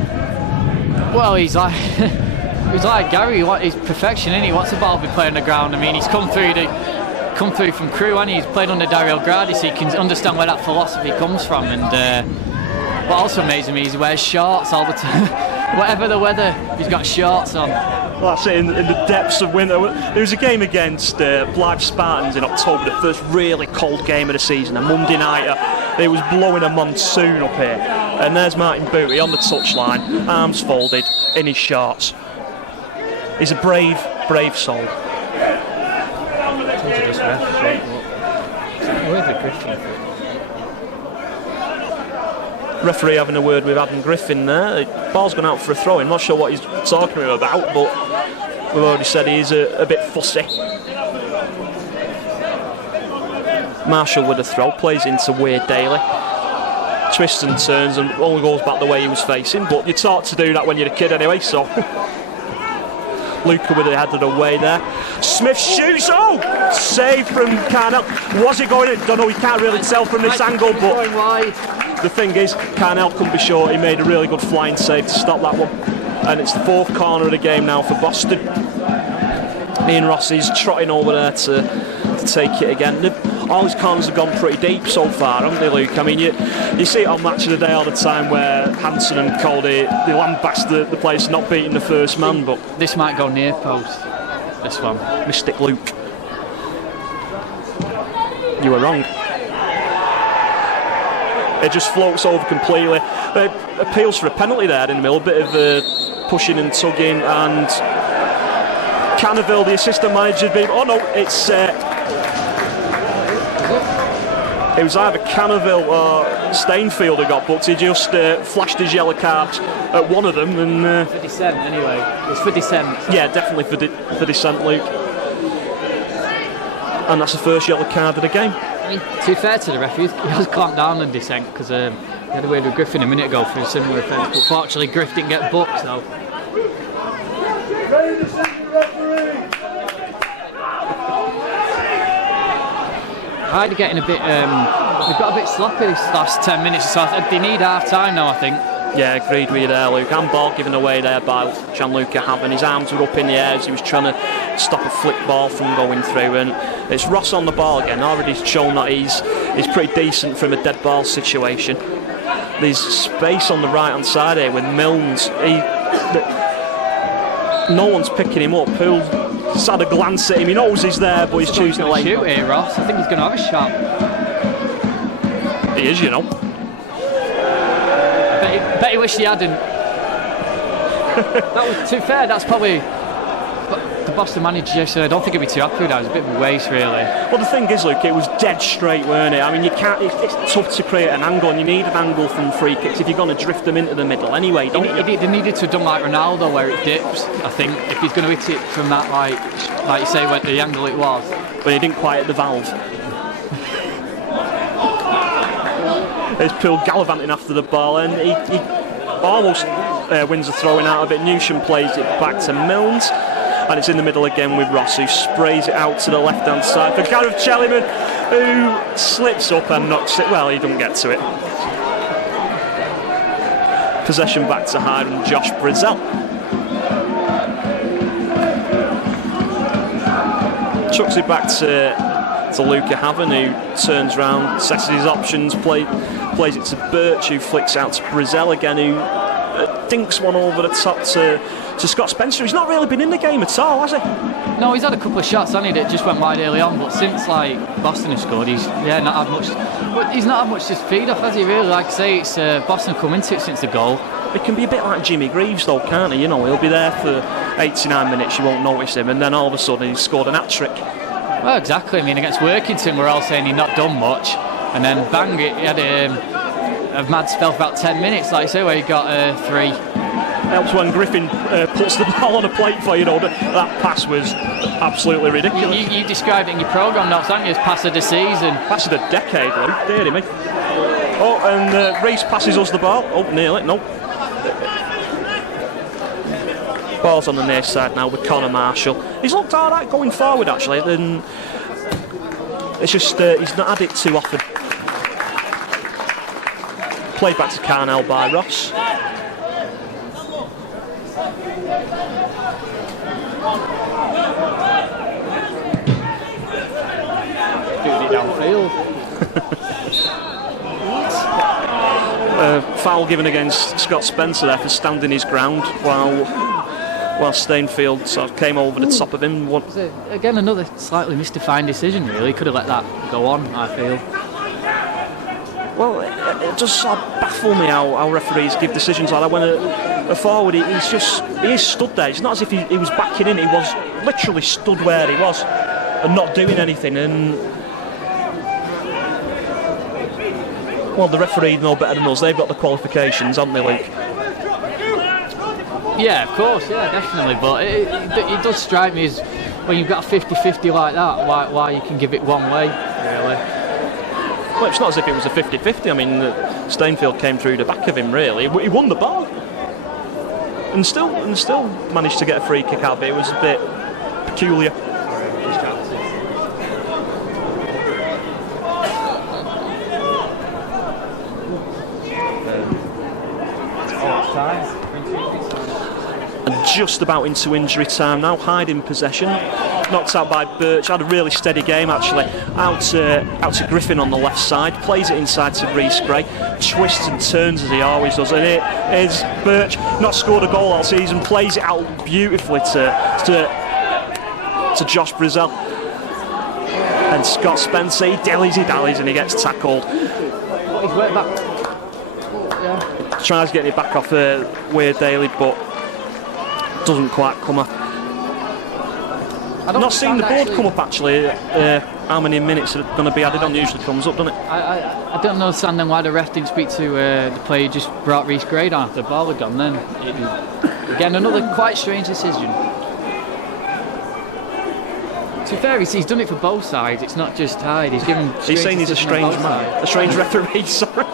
Well, he's like Gary. He's perfection, isn't he? He wants the ball to be played on the ground. I mean, he's come through from Crewe, and he's played under Daryl Grady, so he can understand where that philosophy comes from. And what also amazes me is he wears shorts all the time. Whatever the weather, he's got shorts on. Well, that's it, in the depths of winter. There was a game against Blythe Spartans in October, the first really cold game of the season, a Monday nighter. It was blowing a monsoon up here. And there's Martin Booty on the touchline, arms folded, in his shorts. He's a brave, brave soul. Referee having a word with Adam Griffin there. Ball's gone out for a throw-in. Not sure what he's talking to him about, but we've already said he's a bit fussy. Marshall with a throw, plays into Wade Daly. Twists and turns and only goes back the way he was facing, but you're taught to do that when you're a kid anyway, so... Luca with the header away there. Smith shoots, save from Carnell. Was it going in? Don't know, we can't really tell from this angle, but... The thing is, Carnell couldn't be short. He made a really good flying save to stop that one. And it's the fourth corner of the game now for Boston. Ian Ross is trotting over there to take it again. all his corners have gone pretty deep so far, haven't they, Luke? I mean, you see it on Match of the Day all the time where Hansen and Cody, they lambast the players not beating the first man, but... This might go near post, this one. Mystic Luke. You were wrong. It just floats over completely. It appeals for a penalty there in the middle, a bit of pushing and tugging, and Cannaville, the assistant manager, oh no, it's it was either Cannaville or Stainfield who got booked. He just flashed his yellow card at one of them, and for dissent anyway. It's for dissent. Yeah, definitely for dissent, Luke. And that's the first yellow card of the game. I mean, to be fair to the referee, he has clamped down on dissent, because he had a word with Griffin a minute ago for a similar offence, but fortunately Griff didn't get booked, so... Hyde are getting a bit, they've got a bit sloppy this last 10 minutes, so they need half time now, I think. Yeah, agreed with you there, Luke. And ball given away there by Gianluca Haven. His arms were up in the air as he was trying to stop a flick ball from going through. And it's Ross on the ball again. Already shown that he's pretty decent from a dead ball situation. There's space on the right hand side here with Milnes. No one's picking him up. Pool's had a glance at him. He knows he's there, but he's choosing to lay. Shoot here, Ross. I think he's going to have a shot. He is, you know. Bet he wished he hadn't. That was too fair. That's probably the Boston manager yesterday. I don't think he'd be too happy with that. It was a bit of a waste, really. Well, the thing is, Luke, it was dead straight, weren't it? I mean, you can't. It's tough to create an angle, and you need an angle from free kicks if you're going to drift them into the middle. Anyway, don't you? They needed to have done like Ronaldo, where it dips. I think if he's going to hit it from that, like you say, where the angle it was. But he didn't quite hit the valve. There's Poole gallivanting after the ball, and he almost wins the throwing out of it. Newsham plays it back to Milnes, and it's in the middle again with Ross, who sprays it out to the left hand side for Gareth Chelliman, who slips up and knocks it. Well, he doesn't get to it. Possession back to Hyde and Josh Brazell. Chucks it back to Luca Haven, who turns round, assesses his options, plays it to Birch, who flicks out to Brazell again, who dinks one over the top to Scott Spencer. He's not really been in the game at all, has he? No, he's had a couple of shots, hasn't he, that just went wide early on, but since like Boston has scored, he's not had much. But he's not had much to feed off, has he, really? Like I say, it's Boston come into it since the goal. It can be a bit like Jimmy Greaves, though, can't he? You know, he'll be there for 89 minutes, you won't notice him, and then all of a sudden he's scored an hat-trick. Well, exactly. I mean, against Workington, we're all saying he's not done much, and then bang, he had a mad spell for about 10 minutes, like I say, where he got 3. Helps when Griffin puts the ball on a plate for you. That pass was absolutely ridiculous. You described it in your programme notes, haven't you, as pass of the season? Pass of the decade, Luke, dearie me. Oh, and Reece passes us the ball. Oh, nearly, no. Ball's on the near side now with Connor Marshall. He's looked alright going forward, actually, and it's just he's not had it too often. Played back to Carnell by Ross. Doing it downfield. Foul given against Scott Spencer there for standing his ground while Stainfield sort of came over the top of him. Again, another slightly misdefined decision, really. Could have let that go on, I feel. Well, it does sort of baffle me how referees give decisions like that when a forward, he is stood there. It's not as if he was backing in, he was literally stood where he was and not doing anything. And well, the referee know better than us. They've got the qualifications, haven't they, Luke? Yeah, of course, yeah, definitely. But it does strike me as when you've got a 50-50 like that, why you can give it one way, really. Well, it's not as if it was a 50-50. I mean, Stainfield came through the back of him, really. He won the ball. And still managed to get a free kick out of it. It was a bit peculiar. And just about into injury time now. Hyde in possession. knocked out by Birch. Had a really steady game actually. Out to Griffin on the left side. Plays it inside to Rhys Gray. Twists and turns as he always does. And it is Birch, not scored a goal all season. Plays it out beautifully to Josh Brazell. And Scott Spencer, he dallies and he gets tackled. He's worked back. Yeah. Tries getting it back off Wade Daly, but doesn't quite come up. I've not seen the board come up actually. How many minutes are going to be added on? Usually comes up, doesn't it? I don't understand then why the ref didn't speak to the player who just brought Rhys Gray down after the ball had gone. Then again, another quite strange decision. To be fair, he's done it for both sides. It's not just Hyde. He's given. He's saying he's a strange man, a strange referee. Sorry,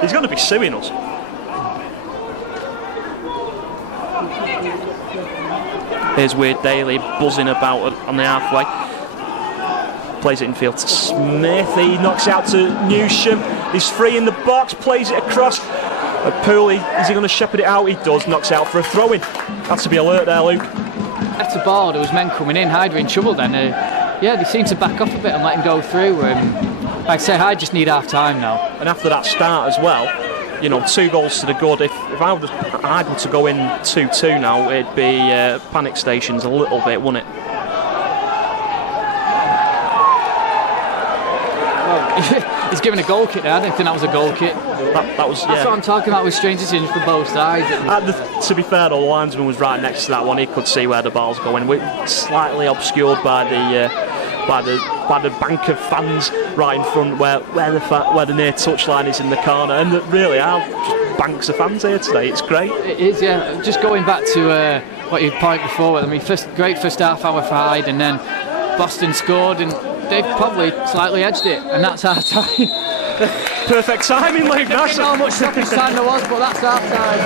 he's going to be suing us. Here's Wade Daly buzzing about on the halfway. Plays it in field to Smith. He knocks it out to Newsham. He's free in the box. Plays it across. Pooley, is he going to shepherd it out? He does. Knocks it out for a throw-in. Has to be alert there, Luke. After ball, there was men coming in. Hyde were in trouble then. They seemed to back off a bit and let him go through. Like I say, Hyde just need half time now. And after that start as well, 2 goals to the good. If Hyde were to go in 2-2 now, it'd be panic stations a little bit, wouldn't it? Well, he's given a goal kick there. I didn't think that was a goal kick. That was. That's what I'm talking about with strange decisions for both sides. To be fair, the linesman was right next to that one. He could see where the ball's going. We're slightly obscured by the bank of fans right in front, where the near touchline is in the corner, and really are just banks of fans here today. It's great. It is, yeah. Just going back to what you pointed before. I mean, great first half hour for Hyde, and then Boston scored, and they've probably slightly edged it, and that's half time. Perfect timing, Luke. I don't know how much stoppage time there was, but that's half time.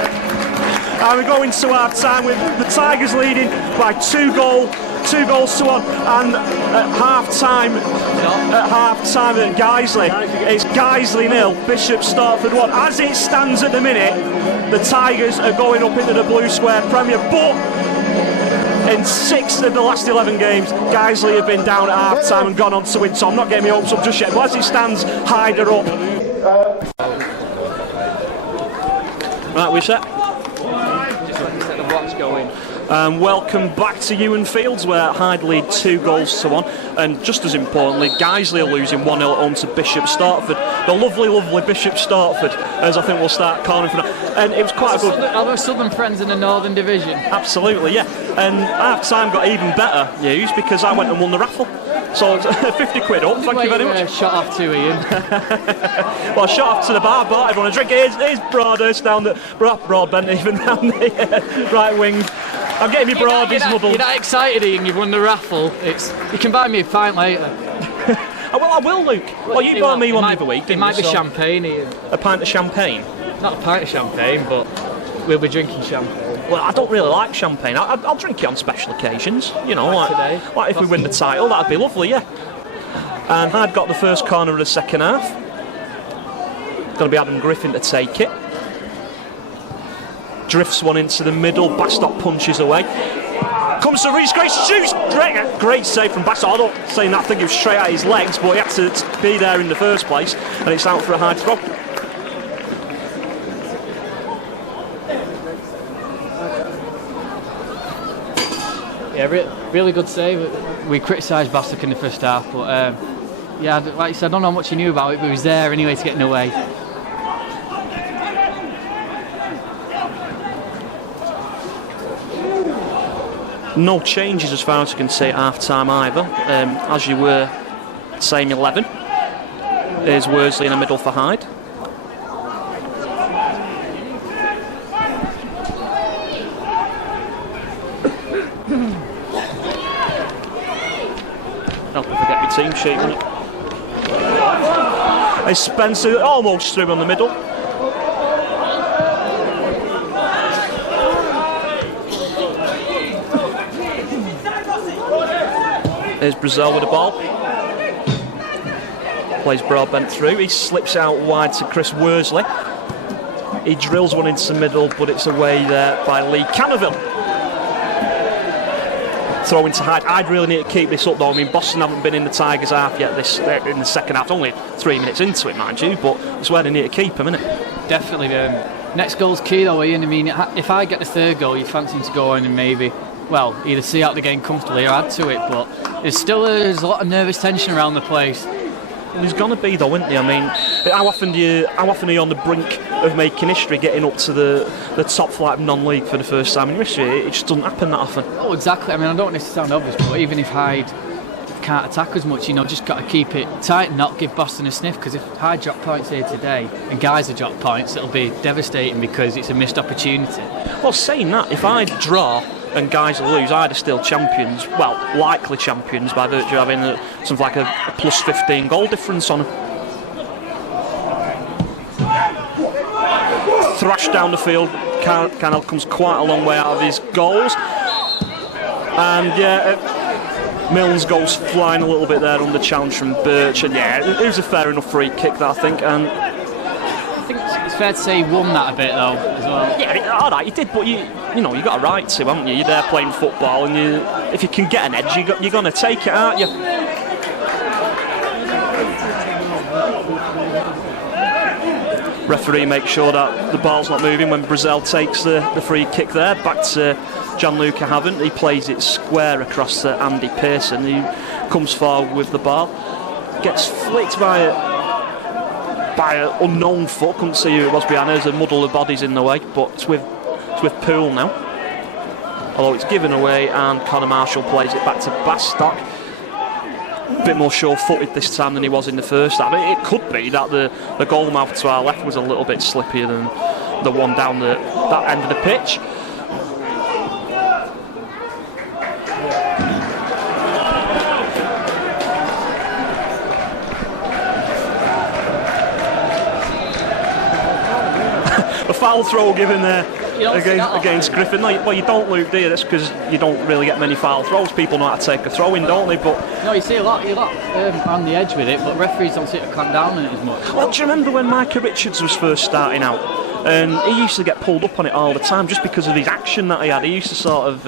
And we go into half time with the Tigers leading by 2 goals to 1, and at half time at Guiseley, it's Guiseley 0, Bishop Stortford 1. As it stands at the minute, the Tigers are going up into the Blue Square Premier, but in 6 of the last 11 games, Guiseley have been down at half time and gone on to win, so I'm not getting my hopes up just yet, but as it stands, Hyde are up. Right, we set? Just let the watch go in. Welcome back to Ewan Fields, where Hyde lead 2 goals to 1, and just as importantly, Guiseley are losing 1-0 at home to Bishop Stortford. The lovely Bishop Stortford, as I think we'll start calling for that. And it was quite a good. Are there Southern friends in the Northern Division? Absolutely, yeah. And half time got even better news because I went and won the raffle. So £50 up. Thank you very much. Shot off to Ian. Well, I shot off to the bar, bought everyone a drink. Here's Broadhurst down the Broadbent, even down the right wing. I'm getting my Broadies muddled. You're not excited, Ian. You've won the raffle. You can buy me a pint later. Well, I will, Luke. Well, you bought me one the other week. It might be champagne, Ian. A pint of champagne? Not a pint of champagne, but we'll be drinking champagne. Well, I don't really like champagne. I'll drink it on special occasions. Like if we win the title, that'd be lovely, yeah. And Hyde got the first corner of the second half. Going to be Adam Griffin to take it. Drifts one into the middle. Bastock punches away. Comes to Rhys Gray, shoots. Great save from Bastock. I'm not saying that, I think it was straight at his legs, but he had to be there in the first place, and it's out for a Hyde throw. Yeah, really good save. We criticised Bastock in the first half, but like you said, I don't know how much he knew about it, but he was there anyway to get in the way. No changes as far as you can see at half-time either. As you were same 11. There's Worsley in the middle for Hyde. Don't forget your team sheet, won't it? It's Spencer almost through on the middle. There's Brazell with the ball. Plays Broadbent through. He slips out wide to Chris Worsley. He drills one into the middle, but it's away there by Lee Canterville. throw into Hyde. I'd really need to keep this up though. I mean, Boston haven't been in the Tigers half yet in the second half. Only 3 minutes into it, mind you, but it's where they need to keep them, isn't it? Definitely. Next goal's key though, Ian. I mean, if I get the third goal, you'd fancy him to go on and maybe, well, either see out the game comfortably or add to it, but there's a lot of nervous tension around the place. There's going to be though, isn't there? I mean, how often are you on the brink of making history, getting up to the top flight of non-league for the first time in history? It just doesn't happen that often. Oh, exactly. I mean, I don't want this to sound obvious, but even if Hyde can't attack as much, just got to keep it tight and not give Boston a sniff, because if Hyde drop points here today and Geyser drop points, it'll be devastating because it's a missed opportunity. Well, saying that, if I draw and Geyser lose, Hyde are still champions, well, likely champions by virtue of having something like a plus 15 goal difference on them. Thrashed down the field, Cannell comes quite a long way out of his goals, and Milnes goes flying a little bit there under challenge from Birch, and it was a fair enough free kick that I think, and I think it's fair to say he won that a bit though as well. Yeah, all right, he did, but you got a right to, haven't you? You're there playing football, and if you can get an edge, you're going to take it, aren't you? Referee makes sure that the ball's not moving when Brazel takes the free kick there. Back to Gianluca Havant. He plays it square across to Andy Pearson, who comes forward with the ball. Gets flicked by an unknown foot. Couldn't see who it was behind. There's a muddle of bodies in the way, but it's with Poole now. Although it's given away, and Conor Marshall plays it back to Bastock. A bit more sure-footed this time than he was in the first half. It could be that the goal mouth to our left was a little bit slippier than the one down that end of the pitch. A foul throw given there against Griffin. Well, you don't, Luke, do you? That's because you don't really get many foul throws. People know how to take a throw in, don't they? But no, you see a lot on the edge with it, but referees don't seem to clamp down on it as much. Well, do you remember when Micah Richards was first starting out? And he used to get pulled up on it all the time just because of his action that he had. He used to sort of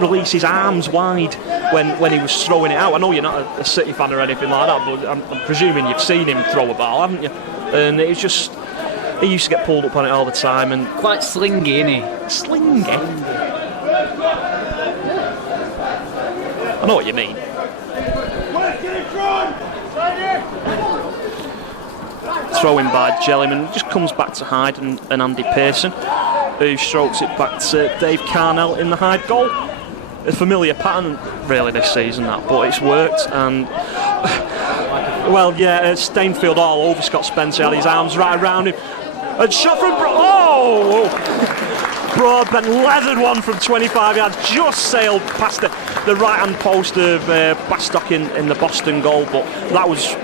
release his arms wide when he was throwing it out. I know you're not a City fan or anything like that, but I'm presuming you've seen him throw a ball, haven't you? And it was just... He used to get pulled up on it all the time, and quite slingy, isn't he? Slingy? I know what you mean. Throw in by Jellyman, just comes back to Hyde and Andy Pearson, who strokes it back to Dave Carnell in the Hyde goal. A familiar pattern, really, this season, that, but it's worked, and well, yeah, Stainfield all over Scott Spencer, had his arms right around him. And shot from Broadbent, leathered one from 25 yards, just sailed past the right hand post of Bastock in the Boston goal, but that was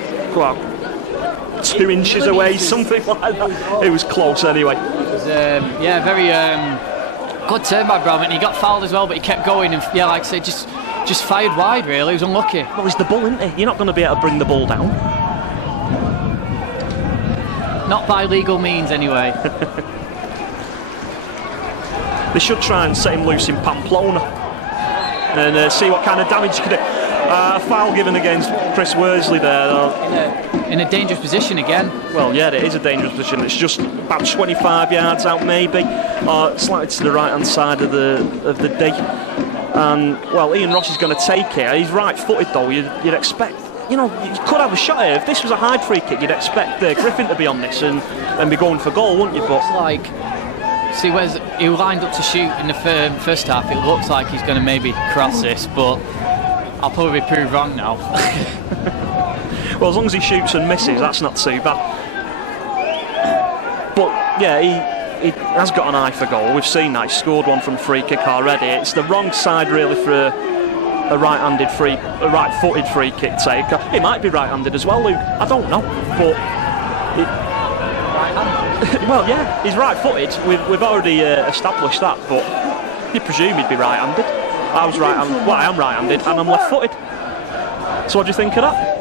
2 inches away, something like that. It was close anyway. It was very good turn by Broadbent. He got fouled as well, but he kept going, and like I say, just fired wide really. He was unlucky. Well, he's the bull, isn't he? You're not going to be able to bring the ball down. Not by legal means, anyway. They should try and set him loose in Pamplona and see what kind of damage he could do. Foul given against Chris Worsley there. In a dangerous position again. Well, yeah, it is a dangerous position. It's just about 25 yards out, maybe, or slightly to the right-hand side of the D. And well, Ian Ross is going to take it. He's right-footed though. You'd expect. You could have a shot here. If this was a Hyde free kick, you'd expect Griffin to be on this and be going for goal, wouldn't you? But it's like, see, whereas he lined up to shoot in the first half, it looks like he's going to maybe cross this, but I'll probably be proved wrong now. Well, as long as he shoots and misses, that's not too bad. But yeah, he has got an eye for goal. We've seen that. He scored one from free kick already. It's the wrong side really for a right-footed free kick taker. It might be right-handed as well, Luke. I don't know, but well, yeah, he's right-footed. We've already established that, but you presume he'd be right-handed. I was right-handed. Well, I am right-handed, and I'm left-footed. So what do you think of that?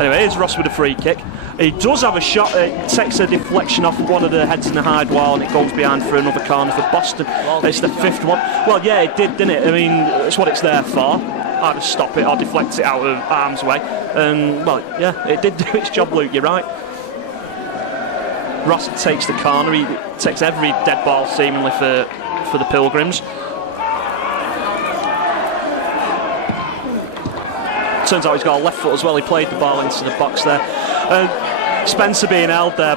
Anyway, here's Ross with a free kick. He does have a shot. It takes a deflection off one of the heads in the Hyde wall, and it goes behind for another corner for Boston. It's the 5th one. Well, yeah, it did, didn't it? I mean, it's what it's there for. Either stop it or deflect it out of harm's way. And, well, yeah, it did do its job, Luke, you're right. Ross takes the corner. He takes every dead ball, seemingly, for the Pilgrims. Turns out he's got a left foot as well. He played the ball into the box there. Spencer being held there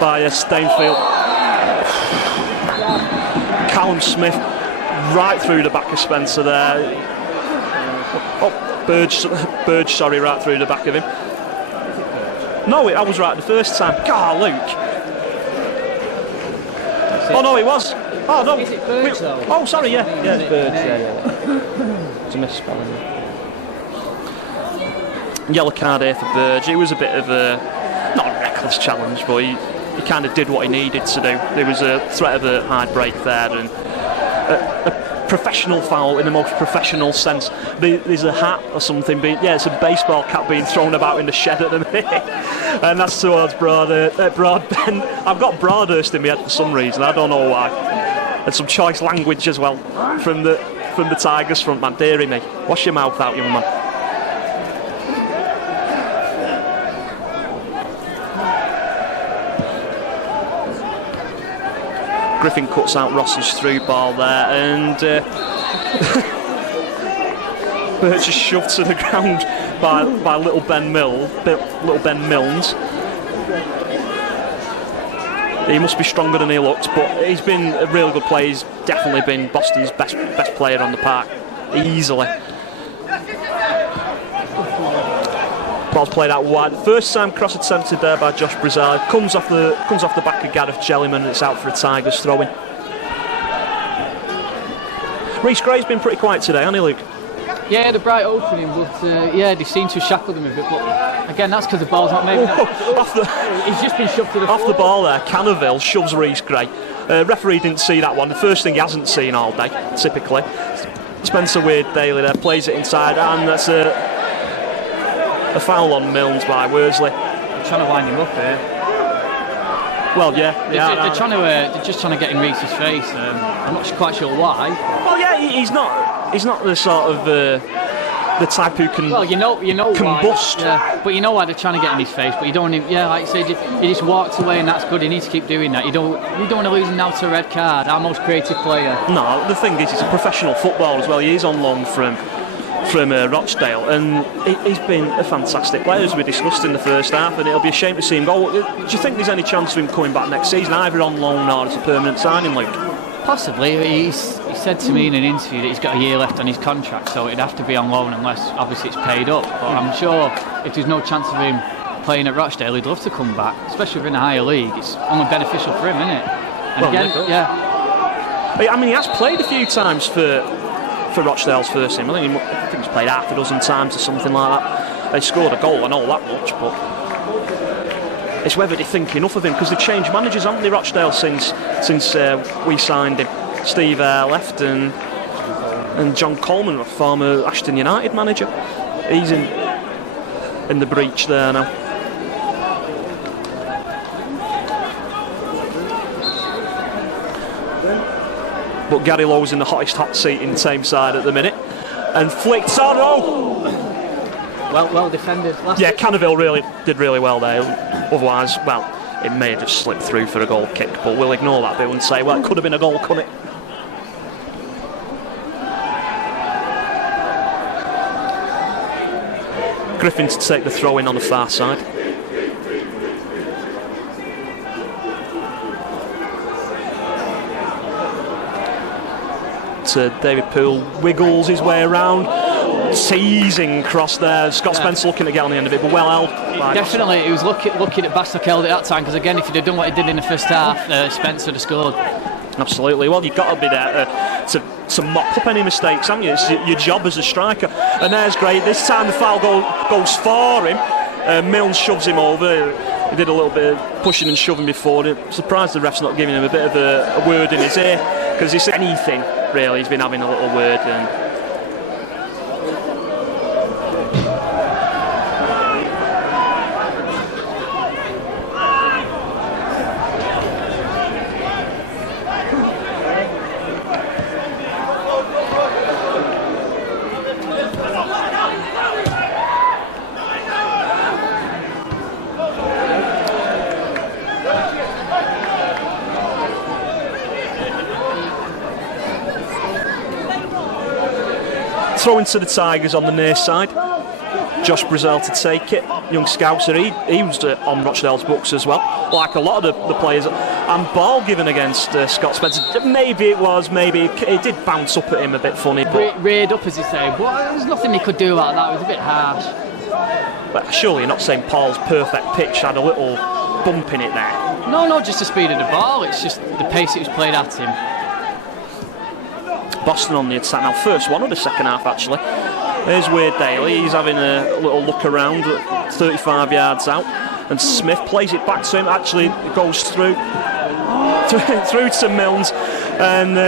by Stainfield. Callum Smith right through the back of Spencer there. Oh, Burge, sorry, right through the back of him. No, I was right the first time. God, Luke. Oh no, it was. Oh no. Is it Burge though? Oh, sorry, yeah. Yeah, it's Burge, yeah. It's a misspelling. Yellow card here for Burge. It was a bit of a, not a reckless challenge, but he kind of did what he needed to do. There was a threat of a hard break there, and a professional foul in the most professional sense. There's a hat or something, it's a baseball cap being thrown about in the shed at the minute, and that's towards Broadbent. I've got Broadhurst in my head for some reason, I don't know why. And some choice language as well from the Tigers front man. Deary me, wash your mouth out, young man. Griffin cuts out Ross's through ball there, and Birch is shoved to the ground by little Ben Milnes. He must be stronger than he looked, but he's been a really good player. He's definitely been Boston's best player on the park, easily. Ball's played out wide. First time cross attempted there by Josh Brazard. Comes off the back of Gareth Jellyman, and it's out for a Tigers throw-in. Reece Gray's been pretty quiet today, hasn't he, Luke? Yeah, the bright opening, but they seem to have shackled him a bit. But again, that's because the ball's not maybe. He's just been shoved to the off floor. the ball there. Canaville shoves Reece Gray. Referee didn't see that one. The first thing he hasn't seen all day, typically. Spencer Wade-Daly there plays it inside, and that's a foul on Milnes by Worsley. They're trying to wind him up here. Well, yeah. They're just trying to get in Reece's face. I'm not quite sure why. Well, yeah, he's not the sort of the type who can. Well, you know combust. Why, yeah, but you know why they're trying to get in his face. But you don't. Yeah, like you said, he just walked away, and that's good. He needs to keep doing that. You don't want to lose him now to a red card. Our most creative player. No, the thing is, he's a professional footballer as well. He is on loan from Rochdale, and he's been a fantastic player, as we discussed in the first half, and it'll be a shame to see him go. Do you think there's any chance of him coming back next season, either on loan or as a permanent signing, Luke? Possibly. He said to me in an interview that he's got a year left on his contract, so it'd have to be on loan unless obviously it's paid up. But I'm sure if there's no chance of him playing at Rochdale, he'd love to come back, especially in a higher league. It's only beneficial for him, isn't it? And well, again, yeah. I mean, he has played a few times for Rochdale's first team. I think he's played half a dozen times or something like that. They scored a goal and all that much, but it's whether they think enough of him, because they've changed managers, haven't they, Rochdale, since we signed him. Steve left, and John Coleman, a former Ashton United manager, he's in the breach there now. But Gary Lowe's in the hottest hot seat in Tameside at the minute, and flicked on. Well defended. Yeah, Canaville did really well there. Otherwise, well, it may have just slipped through for a goal kick, but we'll ignore that bit and say, well, it could have been a goal, couldn't it? Griffin to take the throw in on the far side. David Poole wiggles his way around, teasing cross there. Scott Spencer looking to get on the end of it, but well held. Definitely, he was looking at Bastock held at that time, because again, if he'd have done what he did in the first half, Spencer would have scored. Absolutely. Well, you've got to be there to mop up any mistakes, haven't you? It's your job as a striker. And there's great. This time the foul goes for him. Milnes shoves him over. He did a little bit of pushing and shoving before. I'm surprised the ref's not giving him a bit of a word in his ear, because he's anything really. He's been having a little word. Throwing to the Tigers on the near side. Josh Brazell to take it. Young Scouser, he was on Rochdale's books as well, like a lot of the players. And ball given against Scott Spencer. Maybe it did bounce up at him a bit funny. But reared up, as you say. Well, there's nothing he could do about that. It was a bit harsh. But surely you're not saying Paul's perfect pitch had a little bump in it there? No, just the speed of the ball. It's just the pace it was played at him. Boston on the attack now. First one of the second half, actually. There's Wade Daly. He's having a little look around at 35 yards out. And Smith plays it back to him. Actually, it goes through to Milnes. And,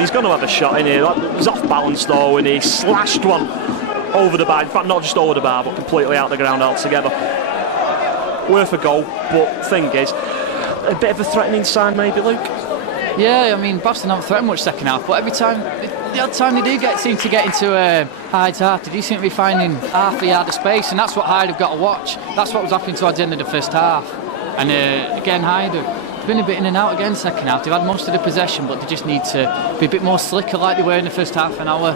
he's going to have a shot in here. He's off balance, though, and he slashed one over the bar. In fact, not just over the bar, but completely out the ground altogether. Worth a goal, but thing is, a bit of a threatening sign, maybe, Luke? Yeah, I mean, Boston haven't threatened much second half, but every time, the odd time they do seem to get into Hyde's half, they do seem to be finding half a yard of space, and that's what Hyde have got to watch. That's what was happening towards the end of the first half. And again, Hyde have been a bit in and out again second half. They've had most of the possession, but they just need to be a bit more slicker like they were in the first half an hour.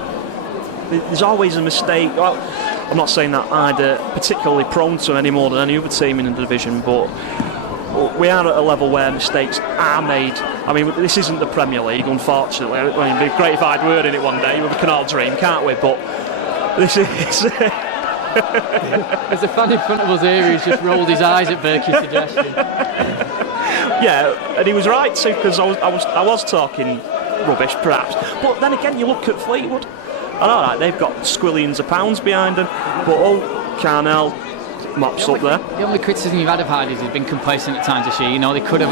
There's always a mistake. Well, I'm not saying that Hyde are particularly prone to any more than any other team in the division, but we are at a level where mistakes are made. I mean, this isn't the Premier League, unfortunately. I mean, it'd be great if Hyde were in it one day. We can all dream, can't we? But this is... There's a fan in front of us here who's just rolled his eyes at Berkey's suggestion. Yeah, and he was right too, because I was talking rubbish, perhaps. But then again, you look at Fleetwood, and all right, they've got squillions of pounds behind them, but Carnell mops up there. The only criticism you've had of Hyde is he's been complacent at times this year. You know, they could have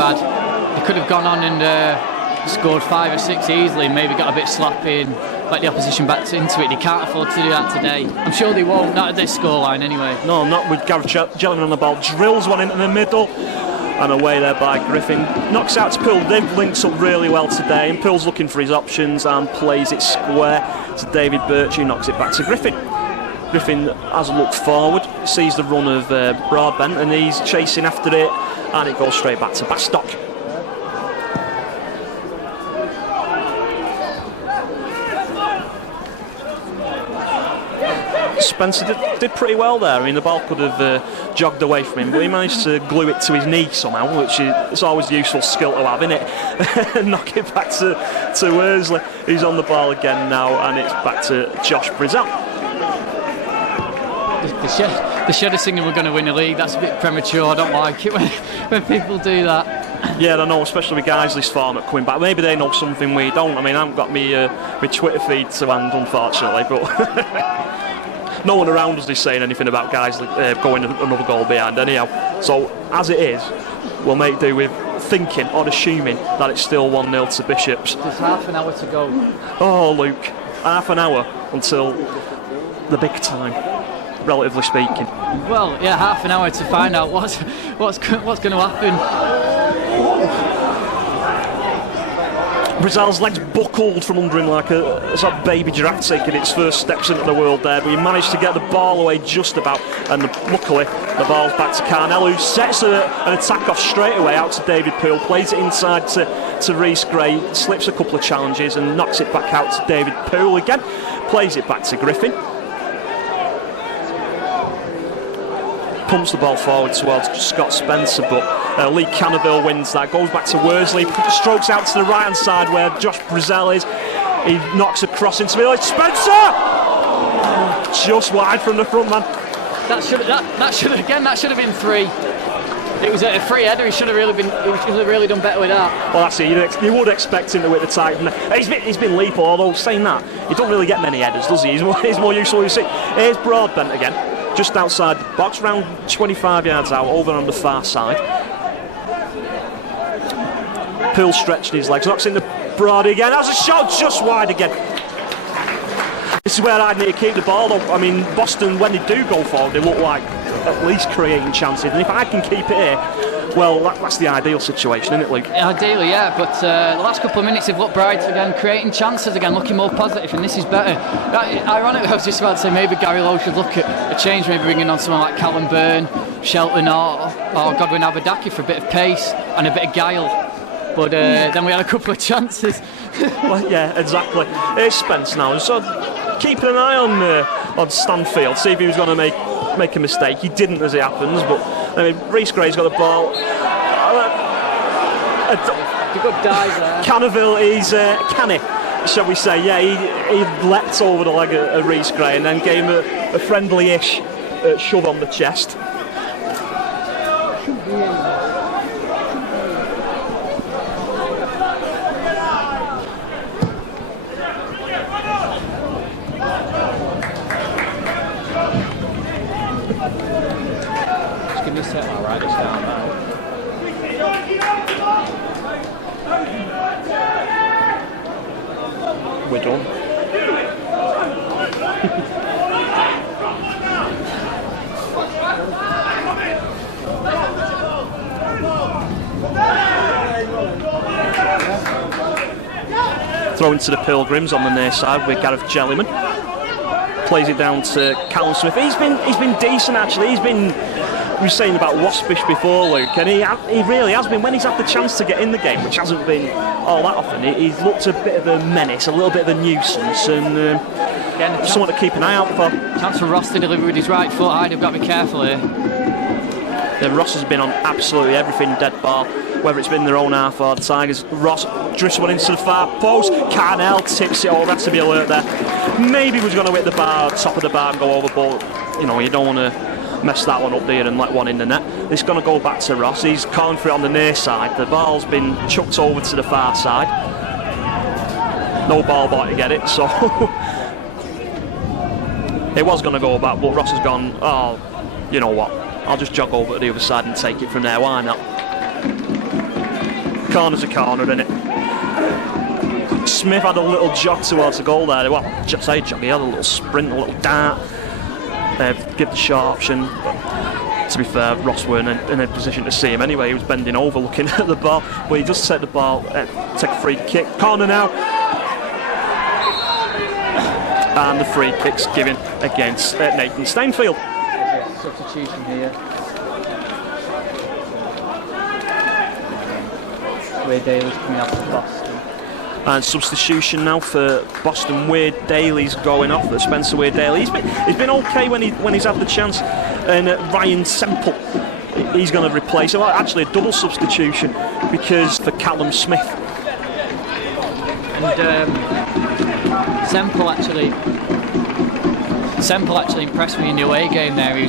gone on and scored 5 or 6 easily, maybe got a bit sloppy and let the opposition back into it. They can't afford to do that today. I'm sure they won't, not at this scoreline anyway. No, not with Gareth Jelliman on the ball. Drills one into the middle. And away there by Griffin. Knocks out to Poole. They've linked up really well today. And Poole's looking for his options and plays it square to David Birch, who knocks it back to Griffin. Griffin has a look forward, sees the run of Broadbent, and he's chasing after it. And it goes straight back to Bastock. Spencer did pretty well there. I mean, the ball could have jogged away from him, but he managed to glue it to his knee somehow, which is always a useful skill to have, isn't it? And knock it back to Worsley, who's on the ball again now, and it's back to Josh Brazell. The shed of singing we're going to win the league, that's a bit premature. I don't like it when people do that. Yeah, I know, especially with guys this format coming back. Maybe they know something we don't. I mean, I haven't got my Twitter feed to hand, unfortunately, but... No one around us is saying anything about guys going another goal behind anyhow. So, as it is, we'll make do with thinking or assuming that it's still 1-0 to Bishops. There's half an hour to go. Oh, Luke, half an hour until the big time, relatively speaking. Well, yeah, half an hour to find out what's going to happen. Brazell's legs buckled from under him like a sort of baby giraffe taking its first steps into the world there, but he managed to get the ball away just about, and luckily the ball's back to Carnell, who sets an attack off straight away out to David Poole, plays it inside to Reece Gray, slips a couple of challenges and knocks it back out to David Poole again, plays it back to Griffin, pumps the ball forward towards Scott Spencer, but Lee Canterville wins that, goes back to Worsley, strokes out to the right hand side where Josh Brazell is, he knocks across into the middle, Spencer! Just wide from the front man. That should have been 3. It was a free header. He should have really done better with that. Well, that's it. You would expect him to hit the tight. He's been lethal, although saying that, he don't really get many headers, does he? He's more useful. You see, here's Broadbent again, just outside the box, round 25 yards out, over on the far side. Poole stretching his legs, knocks into Brody again, has a shot just wide again. This is where I need to keep the ball though. I mean, Boston, when they do go forward, they look like at least creating chances, and if I can keep it here, well, that's the ideal situation, isn't it, Luke? Ideally, yeah, but the last couple of minutes have looked bright again, creating chances again, looking more positive, and this is better. Ironically, I was just about to say maybe Gary Lowe should look at a change, maybe bringing on someone like Callum Byrne, Shelton or Godwin Abadaki for a bit of pace and a bit of guile. But then we had a couple of chances. Well, yeah, exactly. Here's Spence now. So keeping an eye on Stanfield, see if he was going to make a mistake. He didn't, as it happens, but I mean, Reece Gray's got the ball. A good dive there. Canaville is canny, shall we say. Yeah, he leapt over the leg of Reece Gray and then gave him a friendly-ish shove on the chest. Just give me a sec, I'll write this down now. We're done. Throw into the Pilgrims on the near side with Gareth Jellyman. Plays it down to Callum Smith. He's been decent actually. We were saying about Waspish before, Luke, and he really has been when he's had the chance to get in the game, which hasn't been all that often. He's looked a bit of a menace, a little bit of a nuisance, and someone to keep an eye out for. Chance for Ross to deliver with his right foot. Hyde have got to be careful here. Then Ross has been on absolutely everything dead ball, whether it's been their own half or the Tigers. Ross drifts one into the far post. Carnell tips it over. That's to be alert there. Maybe was going to hit the bar, top of the bar, and go over, but you don't want to mess that one up there and let one in the net. It's going to go back to Ross. He's calling for it on the near side. The ball's been chucked over to the far side. No ball boy to get it, so it was going to go back, but Ross has gone, oh, you know what, I'll just jog over to the other side and take it from there, why not? Corner's a corner, isn't it? Smith had a little jog towards the goal there. Well, just say jog, he had a little sprint, a little dart. Give the short option, but to be fair, Ross weren't in a position to see him anyway. He was bending over looking at the ball, but he does take the ball, take a free kick. Corner now, and the free kick's given against Nathan Steinfield. Substitution here. Wade Daly's coming up for Boston. And substitution now for Boston. Wade Daly's going off. Spencer Wade Daly. He's been okay when he's had the chance. And Ryan Semple, he's going to replace him. Well, actually, a double substitution because for Callum Smith. And Semple actually impressed me in the away game there. He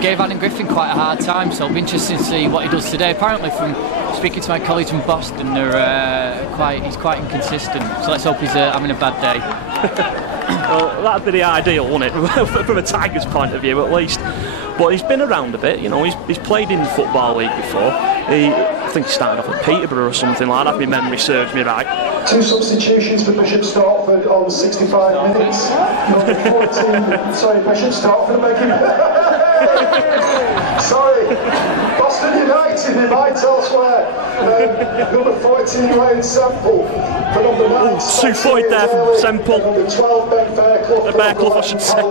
gave Adam Griffin quite a hard time, so it'll be interesting to see what he does today. Apparently, from speaking to my colleagues from Boston, he's quite inconsistent, so let's hope he's having a bad day. Well, that'd be the ideal, wouldn't it? From a Tigers point of view, at least. But he's been around a bit, he's played in the Football League before. I think he started off at Peterborough or something like that, if my memory serves me right. 2 substitutions for Bishop Stortford on 65 minutes. Number 14, sorry, Bishop Stortford making... Sorry, Boston United, they might elsewhere. Number 14, Ryan Semple. For number 9, two-footed there from Semple. Number 12, Ben Fairclough. Fairclough, I should say.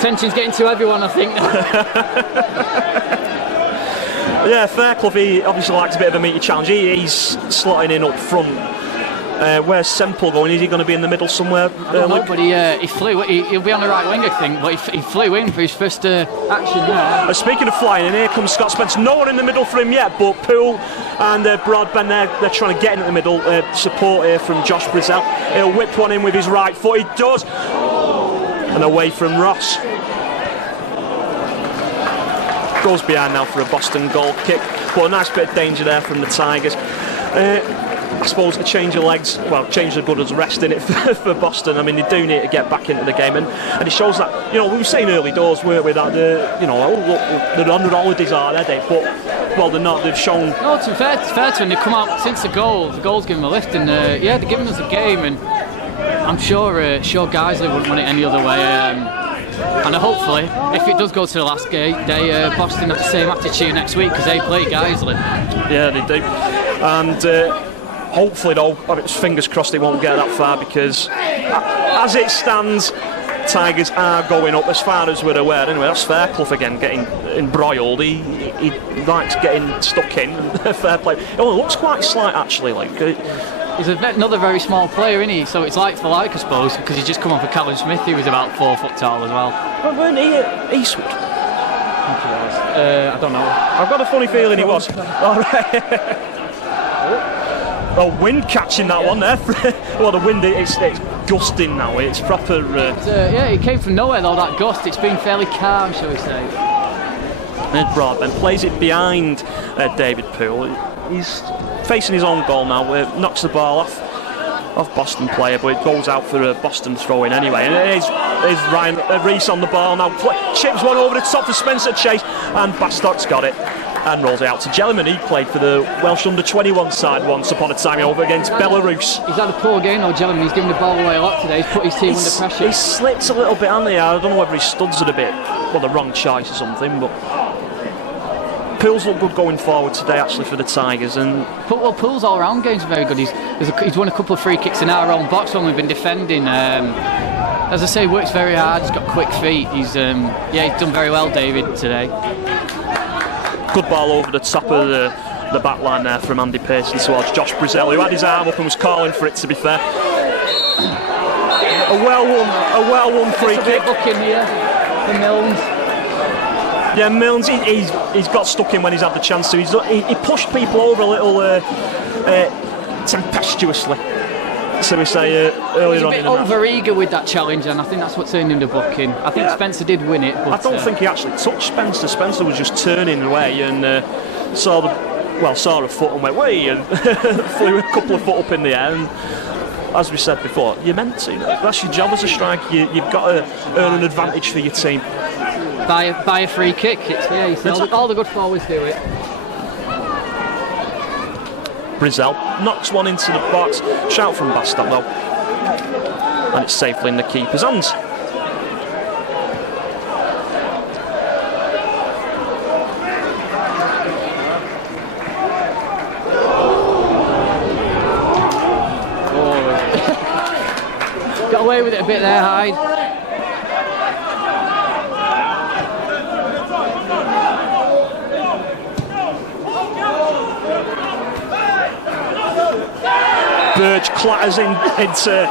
Tension's getting to everyone, I think. Yeah, Fairclough, he obviously likes a bit of a meaty challenge. He's slotting in up front. Where's Semple going? Is he going to be in the middle somewhere? No, but he flew. He'll be on the right wing, I think. But he flew in for his first action there. Speaking of flying, and here comes Scott Spence. No one in the middle for him yet, but Poole and Broadbent they're trying to get in the middle. Support here from Josh Brazell. He'll whip one in with his right foot. He does. And away from Ross. Goes behind now for a Boston goal kick. But a nice bit of danger there from the Tigers. I suppose a change of legs, well, change of good as rest in it for Boston. I mean, they do need to get back into the game, and it shows that, we were saying early doors, weren't we, that they're on the holidays already, but, well, they're not, they've shown... No, it's fair to when they come out since the goal's given them a lift, and they're giving us a game, and I'm sure Guiseley wouldn't want it any other way, and hopefully, if it does go to the last day, Boston have the same attitude next week, because they play Guiseley. Yeah, they do, and... hopefully, though, it's fingers crossed they won't get that far, because as it stands, Tigers are going up as far as we're aware. Anyway, that's Fairclough again getting embroiled. He he likes getting stuck in. Fair play. It looks quite slight actually. Like he's another very small player, isn't he? So it's like for like, I suppose, because he's just come off of Callum Smith, who was about 4 foot tall as well. But weren't he at Eastwood? I don't know. I've got a funny feeling he was. All right. Oh, wind catching that one there. Well, the wind, it's gusting now. It's proper. Yeah, it came from nowhere though. That gust. It's been fairly calm, shall we say? And Broadbent plays it behind David Poole. He's facing his own goal now. Knocks the ball off Boston player, but it goes out for a Boston throw-in anyway. And it is Ryan Rees on the ball now. Chips one over the top for Spencer Chase, and Bastock's got it and rolls it out to Jelliman. He played for the Welsh under-21 side once upon a time over against Belarus. He's had a poor game though, Jelliman. He's given the ball away a lot today. He's put his team under pressure. He slipped a little bit, hasn't he? I don't know whether he studs it a bit. Well, the wrong choice or something, but Poole's look good going forward today actually for the Tigers. And Poole's all-round game's very good. He's won a couple of free kicks in our own box when we've been defending. As I say, works very hard. He's got quick feet. He's done very well, David, today. Good ball over the top of the back line there from Andy Pearson towards Josh Brazell, who had his arm up and was calling for it, to be fair. A well-won free kick. Book in here for Milnes. Yeah, Milnes, he's got stuck in when he's had the chance to. He pushed people over a little tempestuously, so we say earlier on. He's a bit over-eager with that challenge, and I think that's what's earned him the booking. I think Spencer did win it, but I don't think he actually touched Spencer. Spencer was just turning away and saw a foot and went way and flew a couple of foot up in the air. And as we said before, you're meant to. That's your job as a striker. You've got to earn an advantage for your team. By a free kick. All the good forwards do it. Brazell knocks one into the box. Shout from Bastock though. And it's safely in the keeper's hands. Got away with it a bit there, Hyde. Burge clatters into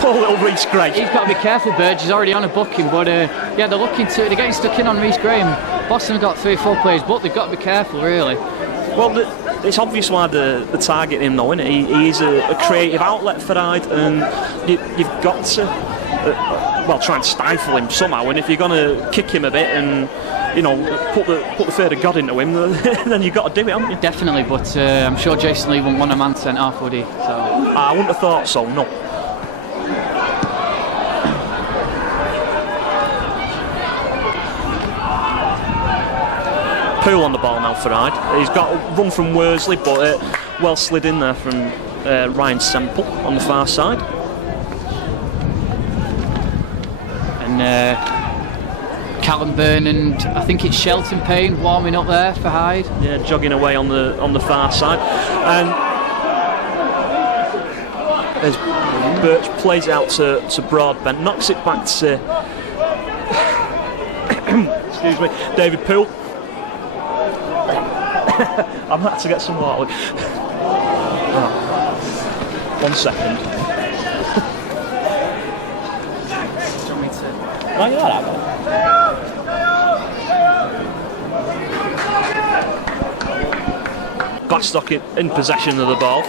poor little Reece Gray. He's got to be careful, Burge. He's already on a booking, but they're looking to. They're getting stuck in on Reece Gray. Boston have got 3-4 players, but they've got to be careful, really. Well, it's obvious why they're targeting him, though, isn't it? He is a creative outlet for Hyde, and you've got to try and stifle him somehow. And if you're going to kick him a bit and put the fear of God into him, then you've got to do it, haven't you? Definitely, but I'm sure Jason Lee wouldn't want a man sent off, would he? So I wouldn't have thought so, no. Poole on the ball now for Hyde. He's got a run from Worsley, but well slid in there from Ryan Semple on the far side. And Callum Byrne and I think it's Shelton Payne warming up there for Hyde. Yeah, jogging away on the far side. And as Birch plays it out to Broadbent, knocks it back to excuse me, David Poole. I'm about to get some water. Oh. 1 second. Do you want me to? Oh, you're all right, Bastock in possession of the ball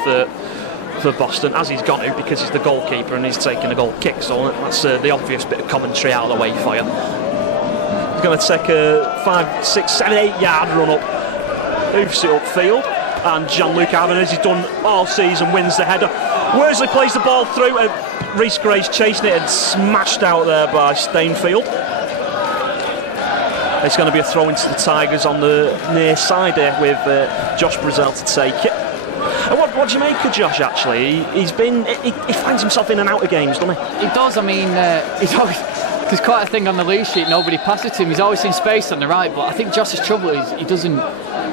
for Boston, as he's got to, because he's the goalkeeper and he's taking a goal kick, so that's the obvious bit of commentary out of the way for you. He's going to take a 5, 6, 7, 8 yard run up, hoofs it upfield, and Jean-Luc Arvin, as he's done all season, wins the header. Worsley plays the ball through, and Reece Gray's chasing it and smashed out there by Stainfield. It's going to be a throw into the Tigers on the near side here with Josh Brazell to take it. And what do you make of Josh, actually? He finds himself in and out of games, doesn't he? He does. I mean, he's always... There's quite a thing on the lead sheet, nobody passes to him. He's always in space on the right, but I think Josh's trouble is he doesn't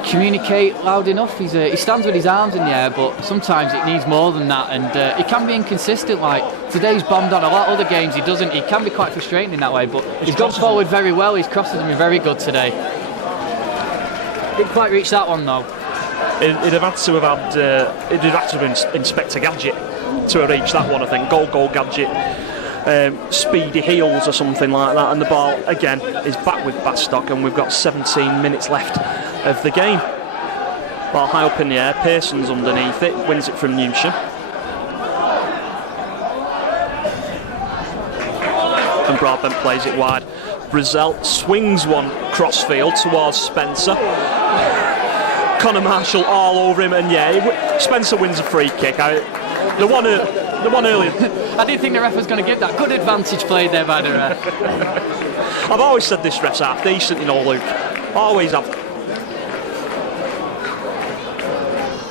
communicate loud enough. He stands with his arms in the air, but sometimes it needs more than that, and he can be inconsistent. Like today, he's bombed on a lot. Other games, he doesn't. He can be quite frustrating in that way, but he's gone forward very well. His crosses have been very good today. Didn't quite reach that one though. It'd have had to have been Inspector Gadget to have reached that one, I think. Go Gadget, speedy heels or something like that, and the ball again is back with Bastock, and we've got 17 minutes left of the game. Ball high up in the air, Pearson's underneath it, wins it from Newsham. And Broadbent plays it wide. Brazell swings one crossfield towards Spencer. Connor Marshall all over him, and yeah, Spencer wins a free kick. The one earlier. I didn't think the ref was going to give that. Good advantage played there by the ref. I've always said this ref's half decent, you know, Luke. Always have.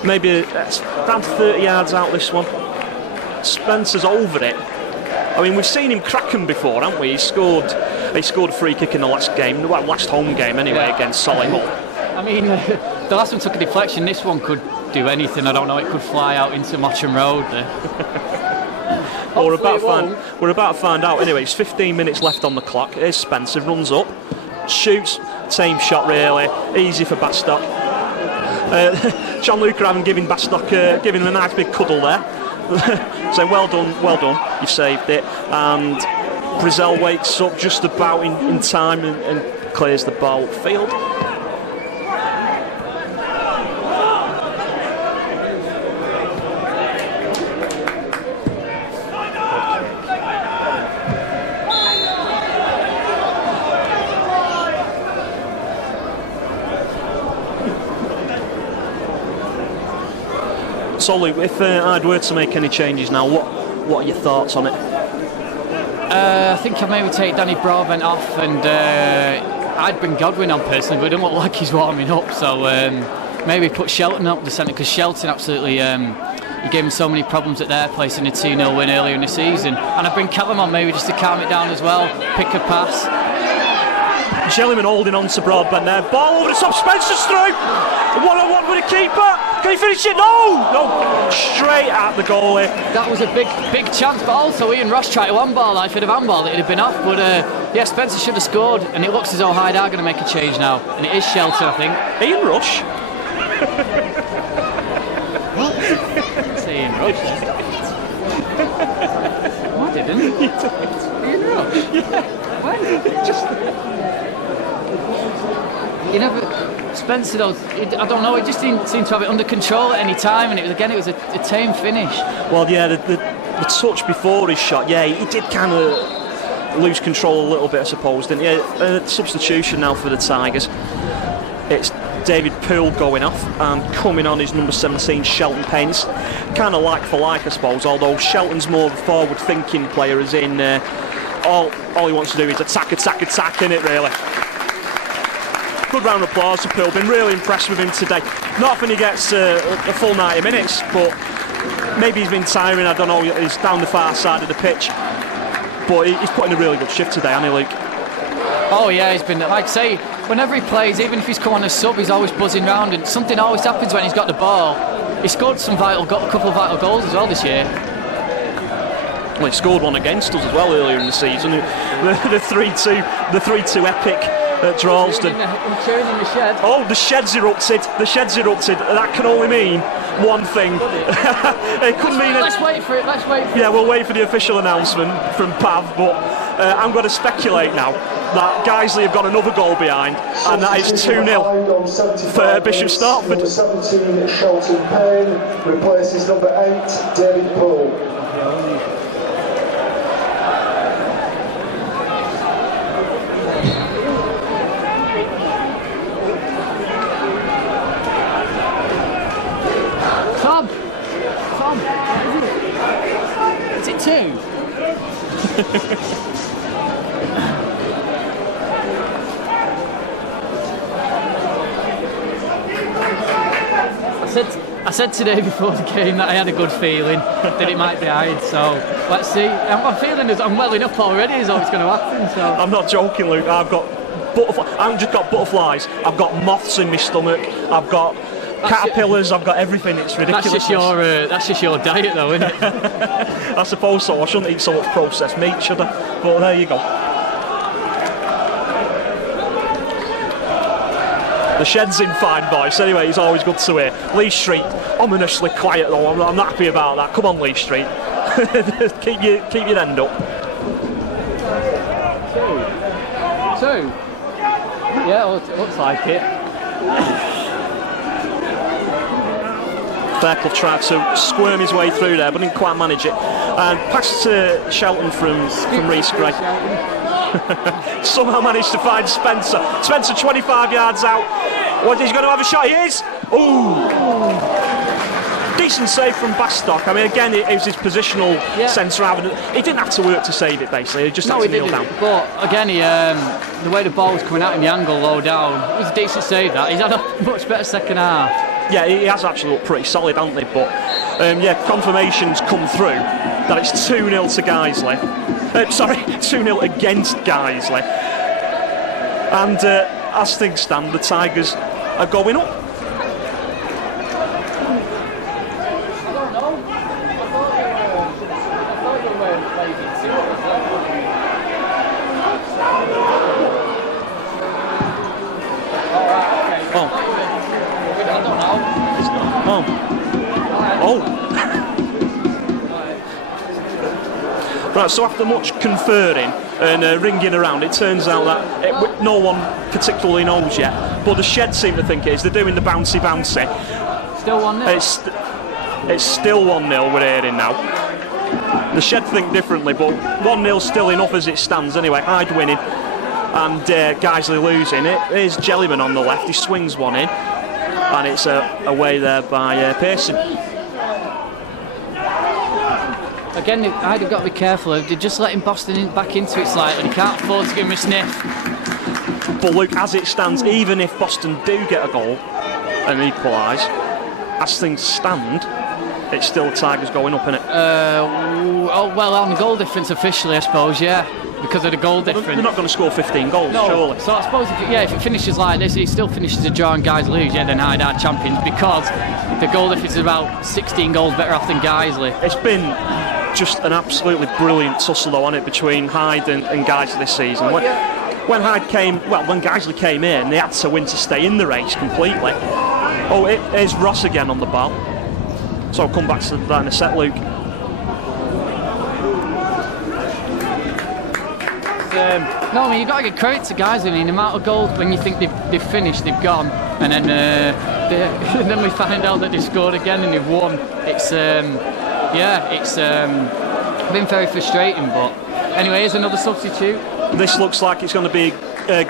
Maybe it's around 30 yards out this one. Spencer's over it. I mean, we've seen him crack him before, haven't we? He scored a free kick in the last game, well, last home game anyway, against Solihull. I mean, the last one took a deflection. This one could do anything. I don't know. It could fly out into Mottram Road there. Well, we're about to find out. Anyway, it's 15 minutes left on the clock. Here's Spencer, runs up, shoots, same shot really, easy for Bastock. John Luca having given Bastock, giving him a nice big cuddle there. Saying well done, you've saved it. And Brazell wakes up just about in time and clears the ball field. So, if Hyde were to make any changes now, what are your thoughts on it? I think I'd maybe take Danny Broadbent off, and I'd bring Godwin on personally, but it doesn't look like he's warming up. So maybe put Shelton up the centre, because Shelton absolutely he gave him so many problems at their place in a 2-0 win earlier in the season. And I'd bring Callum on maybe just to calm it down as well, pick a pass. Jellyman holding on to Broadbent there. Ball over the top, Spencer's through. 1-on-1 with a keeper. Can he finish it? No! Straight at the goalie. That was a big chance, but also Ian Ross tried to handball. If he'd have handballed it, it'd have been off. But yeah, Spencer should have scored, and it looks as though Hyde are going to make a change now. And it is Shelton, I think. Ian Rush? It's Ian Rush. I didn't. You did. Ian Rush? Yeah. When? Just... You know, Spencer, though, I don't know, he just didn't seem to have it under control at any time, and it was a tame finish. Well, yeah, the touch before his shot, yeah, he did kind of lose control a little bit, I suppose, didn't he? Substitution now for the Tigers. It's David Poole going off, and coming on is number 17, Shelton Pence. Kind of like for like, I suppose, although Shelton's more of a forward-thinking player, as in all he wants to do is attack, innit, really? Good round of applause to Poole. Been really impressed with him today. Not often he gets a full 90 minutes, but maybe he's been tiring. I don't know. He's down the far side of the pitch, but he's put in a really good shift today, hasn't he, Luke? Oh yeah, he's been, like I say, whenever he plays, even if he's come on as sub, he's always buzzing round, and something always happens when he's got the ball. He scored a couple of vital goals as well this year. Well, he scored one against us as well earlier in the season. The 3-2 epic at Droylsden. In the shed. Oh, the shed's erupted. That can only mean one thing. It couldn't mean. Let's wait for it. Yeah, we'll wait for the official announcement from Pav. But I'm going to speculate now that Guiseley have got another goal behind, and that is 2-0 for Bishop Stortford. Number 17, Shelton Payne, replaces number 8, David Poole. Tom, is it 2? I said today before the game that I had a good feeling that it might be Hyde, so let's see. I'm feeling as I'm well enough already as though it's going to happen. So I'm not joking, Luke. I've just got butterflies. I've got moths in my stomach. I've got caterpillars. I've got everything. It's ridiculous. That's just your diet, though, isn't it? I suppose so. I shouldn't eat so much processed meat, should I? But there you go. The Shed's in fine voice. Anyway, it's always good to hear. Lee Street, ominously quiet though. I'm not happy about that. Come on, Lee Street. keep your end up. Two. Yeah, it looks like it. Fairclough tried to squirm his way through there, but didn't quite manage it. And pass to Shelton from Reece Gray. Somehow managed to find Spencer. Spencer 25 yards out. What, he's going to have a shot? He is! Ooh! Decent save from Bastock. I mean, again, it was his positional sense rather than... He didn't have to work to save it, basically. He just had to kneel down. But, again, the way the ball was coming out in the angle low down, it was a decent save, that. He's had a much better second half. Yeah, he has actually looked pretty solid, hasn't he? But, confirmation's come through that it's 2-0 to Guiseley. 2-0 against Guiseley. And as things stand, the Tigers are going up. Right, so after much conferring and ringing around, it turns out that no one particularly knows yet, but the Shed seem to think it is. They're doing the bouncy. Still 1-0. It's still 1-0, we're hearing now. The Shed think differently, but 1-0 still enough as it stands anyway. Hyde winning and Guiseley losing. Here's Jellyman on the left, he swings one in, and it's away there by Pearson. Again, I'd have got to be careful. They're just letting Boston back into it slightly. They can't afford to give him a sniff. But Luke, as it stands, even if Boston do get a goal and equalise, as things stand, it's still the Tigers going up, isn't it? Well, on the goal difference officially, I suppose, yeah. Because of the goal difference. They're not going to score 15 goals, surely. So I suppose, if it finishes like this, it still finishes a draw and Guys lose, then Hyde are champions, because the goal difference is about 16 goals better off than Guiseley. It's been just an absolutely brilliant tussle though on it between Hyde and Guiseley this season. When Guiseley came in, they had to win to stay in the race completely. Here's Ross again on the ball. So I'll come back to that in a sec, Luke. You've got to give credit to Guiseley. I mean, the amount of goals when you think they've finished, they've gone, and then then we find out that they've scored again and they've won. It's been very frustrating, but anyway, here's another substitute. This looks like it's going to be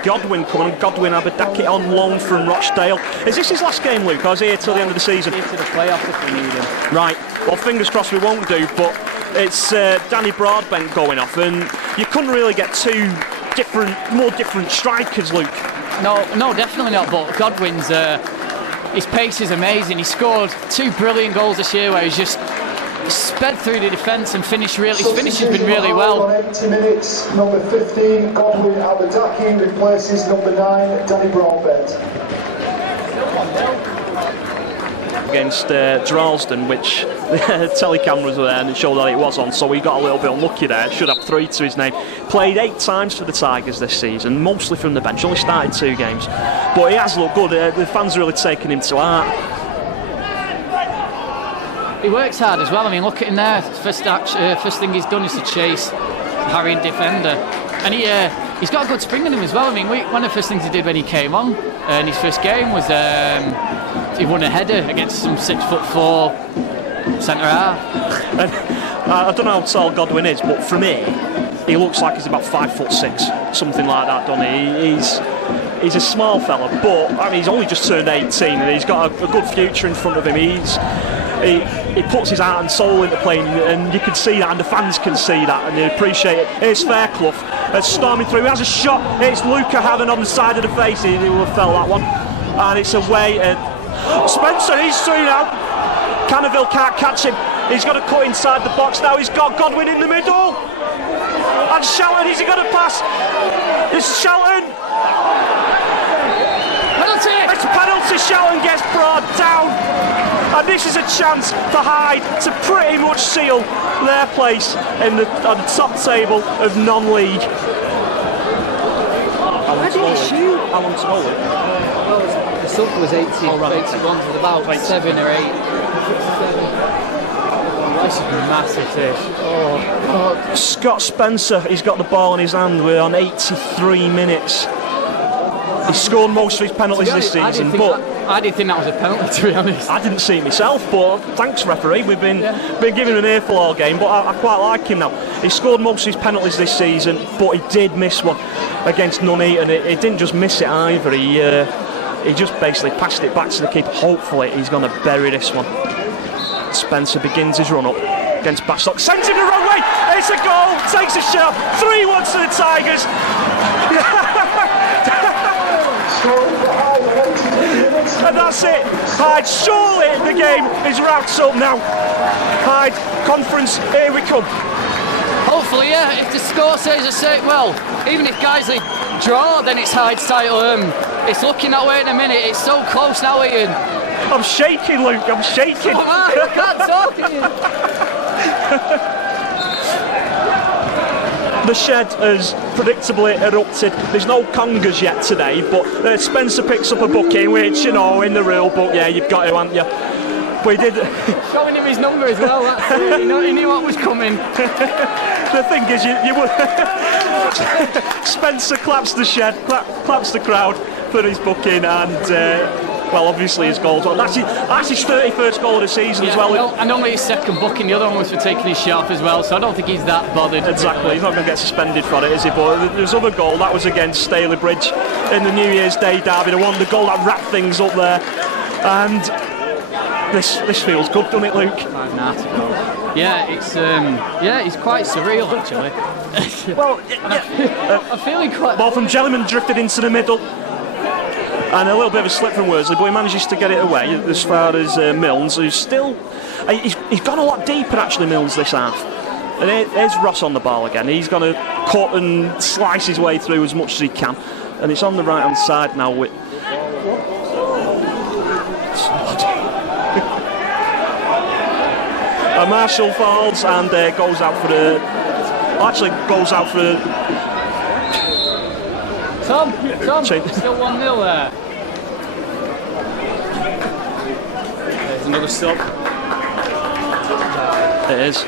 Godwin coming. Godwin Abadaki on loan from Rochdale. Is this his last game, Luke, or is he here till the end of the season? Here to the playoffs if we need him. Right, well, fingers crossed we won't do, but it's Danny Broadbent going off, and you couldn't really get more different strikers, Luke. No, definitely not, but Godwin's his pace is amazing. He scored 2 brilliant goals this year where he's just sped through the defence and finished really. His finish has been really well. On 80 minutes, number 15, Godwin Abadaki replaces number 9, Danny Broadbent. Against Dralsden, which the telecameras were there and it showed that it was on, so he got a little bit unlucky there. Should have 3 to his name. Played 8 times for the Tigers this season, mostly from the bench. Only started 2 games, but he has looked good. The fans are really taking him to heart. He works hard as well. I mean, look at him there. First thing he's done is to chase harrying defender, and he's got a good spring in him as well. I mean, one of the first things he did when he came on in his first game was he won a header against some 6'4" centre half. I don't know how tall Godwin is, but for me, he looks like he's about 5'6", something like that, doesn't he? He's a small fella, but I mean, he's only just turned 18 and he's got a good future in front of him. He puts his heart and soul into playing, and you can see that, and the fans can see that, and they appreciate it. Here's Fairclough storming through. He has a shot. It's Luca Haven on the side of the face. He will have felt that one, and it's away. Spencer, he's through now. Canterville can't catch him. He's got to cut inside the box now. He's got Godwin in the middle, and Shelton. Is he going to pass? It's Shelton. It's a penalty. Shelton gets brought down, and this is a chance for Hyde to pretty much seal their place on the top table of non-league. How long to go? the sub was 81, with about 7 or 8. This is massive, this. Oh. Scott Spencer, he's got the ball in his hand. We're on 83 minutes. He's scored most of his penalties this season, but I didn't think that was a penalty, to be honest. I didn't see it myself, but thanks, referee. We've been giving him an earful all game, but I quite like him now. He scored most of his penalties this season, but he did miss one against Nuneaton. He didn't just miss it either. He just basically passed it back to the keeper. Hopefully, he's going to bury this one. Spencer begins his run up against Bastock. Sends him the wrong way. It's a goal. Takes a shot. 3-1 to the Tigers. And that's it. Hyde, surely the game is wrapped up now. Hyde, conference, here we come. Hopefully, yeah. If the score says the same, well, even if Guiseley draw, then it's Hyde's title. It's looking that way in a minute. It's so close now, Ian. I'm shaking, Luke. I'm shaking. Come on, I can't talk to you. The shed has predictably erupted. There's no congas yet today, but Spencer picks up a booking, which, you know, in the rule book, yeah, you've got to, haven't you? But he did. Showing him his number as well. That's it. He knew what was coming. The thing is, you would. Spencer claps the shed, claps the crowd for his booking, and. Well, obviously his goals. Well, that's his 31st goal of the season as well. And only his second booking. The other one was for taking his shot off as well. So I don't think he's that bothered. Exactly. He's not going to get suspended for it, is he? But there's other goal that was against Staley Bridge in the New Year's Day derby. The goal that wrapped things up there. And this feels good, doesn't it, Luke? Yeah, it's quite surreal actually. Well, I'm feeling quite. Ball from Jellyman drifted into the middle. And a little bit of a slip from Worsley, but he manages to get it away as far as Milnes, who's still... He's gone a lot deeper, actually, Milnes, this half. And there's Ross on the ball again. He's going to cut and slice his way through as much as he can. And it's on the right-hand side now with... Marshall falls and goes out for the... goes out for the... Tom, still 1-0 there. There's another sub. It is.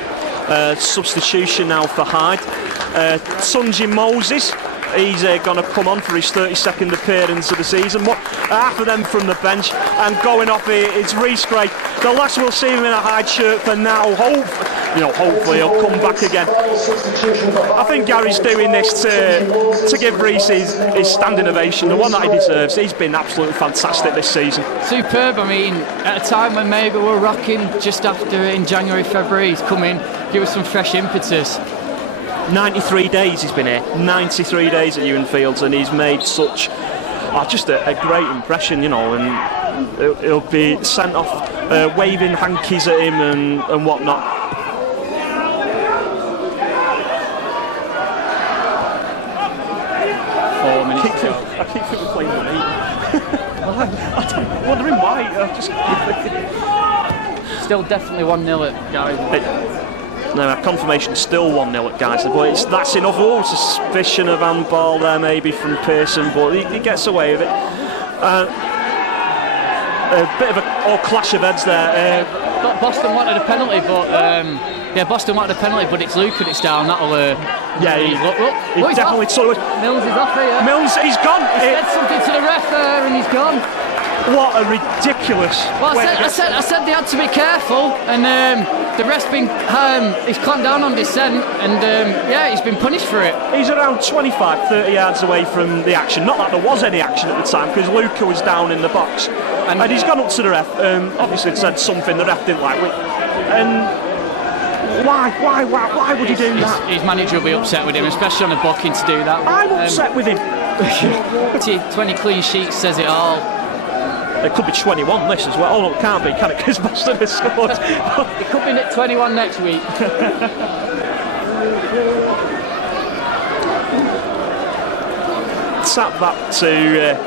Substitution now for Hyde. Tunji Moses, he's going to come on for his 32nd appearance of the season. Half of them from the bench, and going off is Reece Gray. The last we'll see him in a Hyde shirt for now. Hopefully he'll come back again. I think Gary's doing this to give Reece his standing ovation, the one that he deserves. He's been absolutely fantastic this season. Superb. I mean, at a time when maybe we're rocking just after in January, February, he's come in, give us some fresh impetus. 93 days he's been here, 93 days at Ewan Fields, and he's made such just a great impression, and he'll be sent off waving hankies at him and whatnot. I keep thinking we're playing with me. I'm wondering why. Still definitely 1-0 at Guys. No, confirmation still 1-0 at Guys, but that's enough. Oh, suspicion of handball there maybe from Pearson, but he gets away with it. A bit of a clash of heads there. Boston wanted a penalty, but Boston wanted a penalty, but it's Luke and it's down. That'll look. He definitely took it. Milnes is off here. Milnes, he's gone. He said something to the ref there, and he's gone. What a ridiculous. Well, I said they had to be careful, and the ref's been he's clamped down on dissent, and he's been punished for it. He's around 25-30 yards away from the action. Not that there was any action at the time, because Luca was down in the box, and he's gone up to the ref. Obviously, said something the ref didn't like. And why would he do that? His manager will be upset with him, especially on a booking to do that. I'm upset with him. 20 clean sheets says it all. It could be 21 this as well. Oh no, it can't be, can it? Because Boston has scored. It could be 21 next week. Tap back to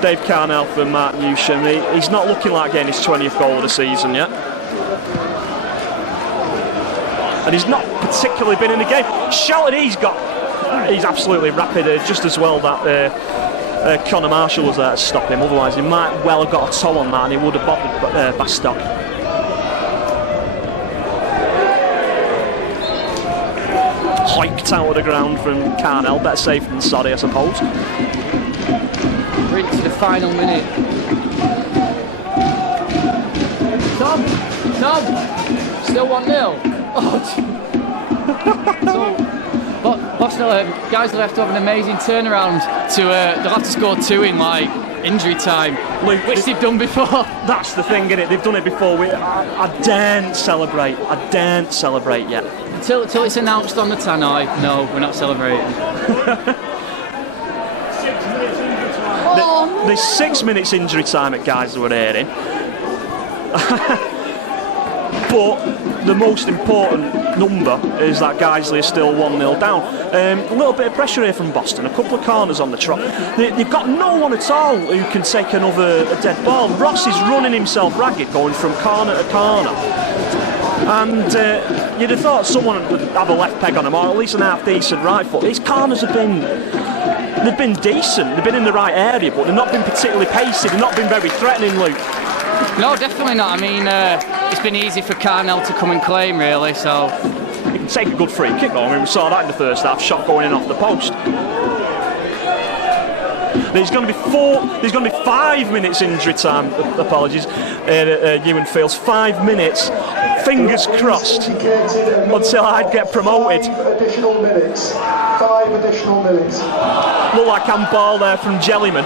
Dave Carnell for Mark Newsham. He's not looking like getting his 20th goal of the season yet. And he's not particularly been in the game. Shelton, he's absolutely rapid, just as well that Connor Marshall was there to stop him, otherwise he might well have got a toe on that and he would have bothered Bastock. Hiked out of the ground from Carnell, better safe than sorry I suppose. We're into the final minute. Tom, still 1-0. Boston guys will have to have an amazing turnaround to they'll have to score 2 in like injury time, Luke, which they've done before. That's the thing, innit? They've done it before. I daren't celebrate. I daren't celebrate yet. Until it's announced on the tannoy, no, we're not celebrating. There's 6 minutes injury time at guys that we're hearing. But the most important number is that Guiseley is still 1-0 down. A little bit of pressure here from Boston, a couple of corners on the trot. They've got no one at all who can take a dead ball. Ross is running himself ragged, going from corner to corner. And you'd have thought someone would have a left peg on him, or at least an half-decent right foot. These corners have been decent, they've been in the right area, but they've not been particularly pacey, they've not been very threatening, Luke. No, definitely not. I mean, it's been easy for Carnell to come and claim, really, so... He can take a good free kick, though. I mean, we saw that in the first half, shot going in off the post. There's going to be 5 minutes injury time, apologies, Ewan Fields. 5 minutes, fingers crossed, until I'd get promoted. 5 additional minutes. 5 additional minutes. Look like handball there from Jellyman.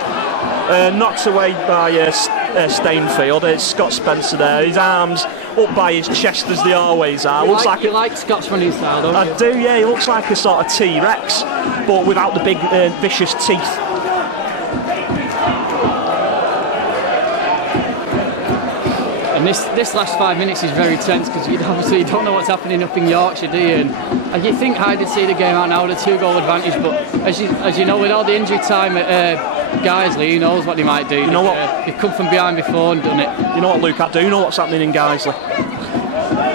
Knocked away by Stainfield. It's Scott Spencer there. His arms up by his chest as they always are. You like Scott's running style, don't you? I do, yeah. He looks like a sort of T-Rex, but without the big vicious teeth. And this last 5 minutes is very tense because you don't know what's happening up in Yorkshire, do you? And you think Hyde would see the game out now with a 2-goal advantage, but as you know, with all the injury time at Guiseley, who knows what they might do. You know what? They've come from behind before and done it. You know what, Luke? I do know what's happening in Guiseley.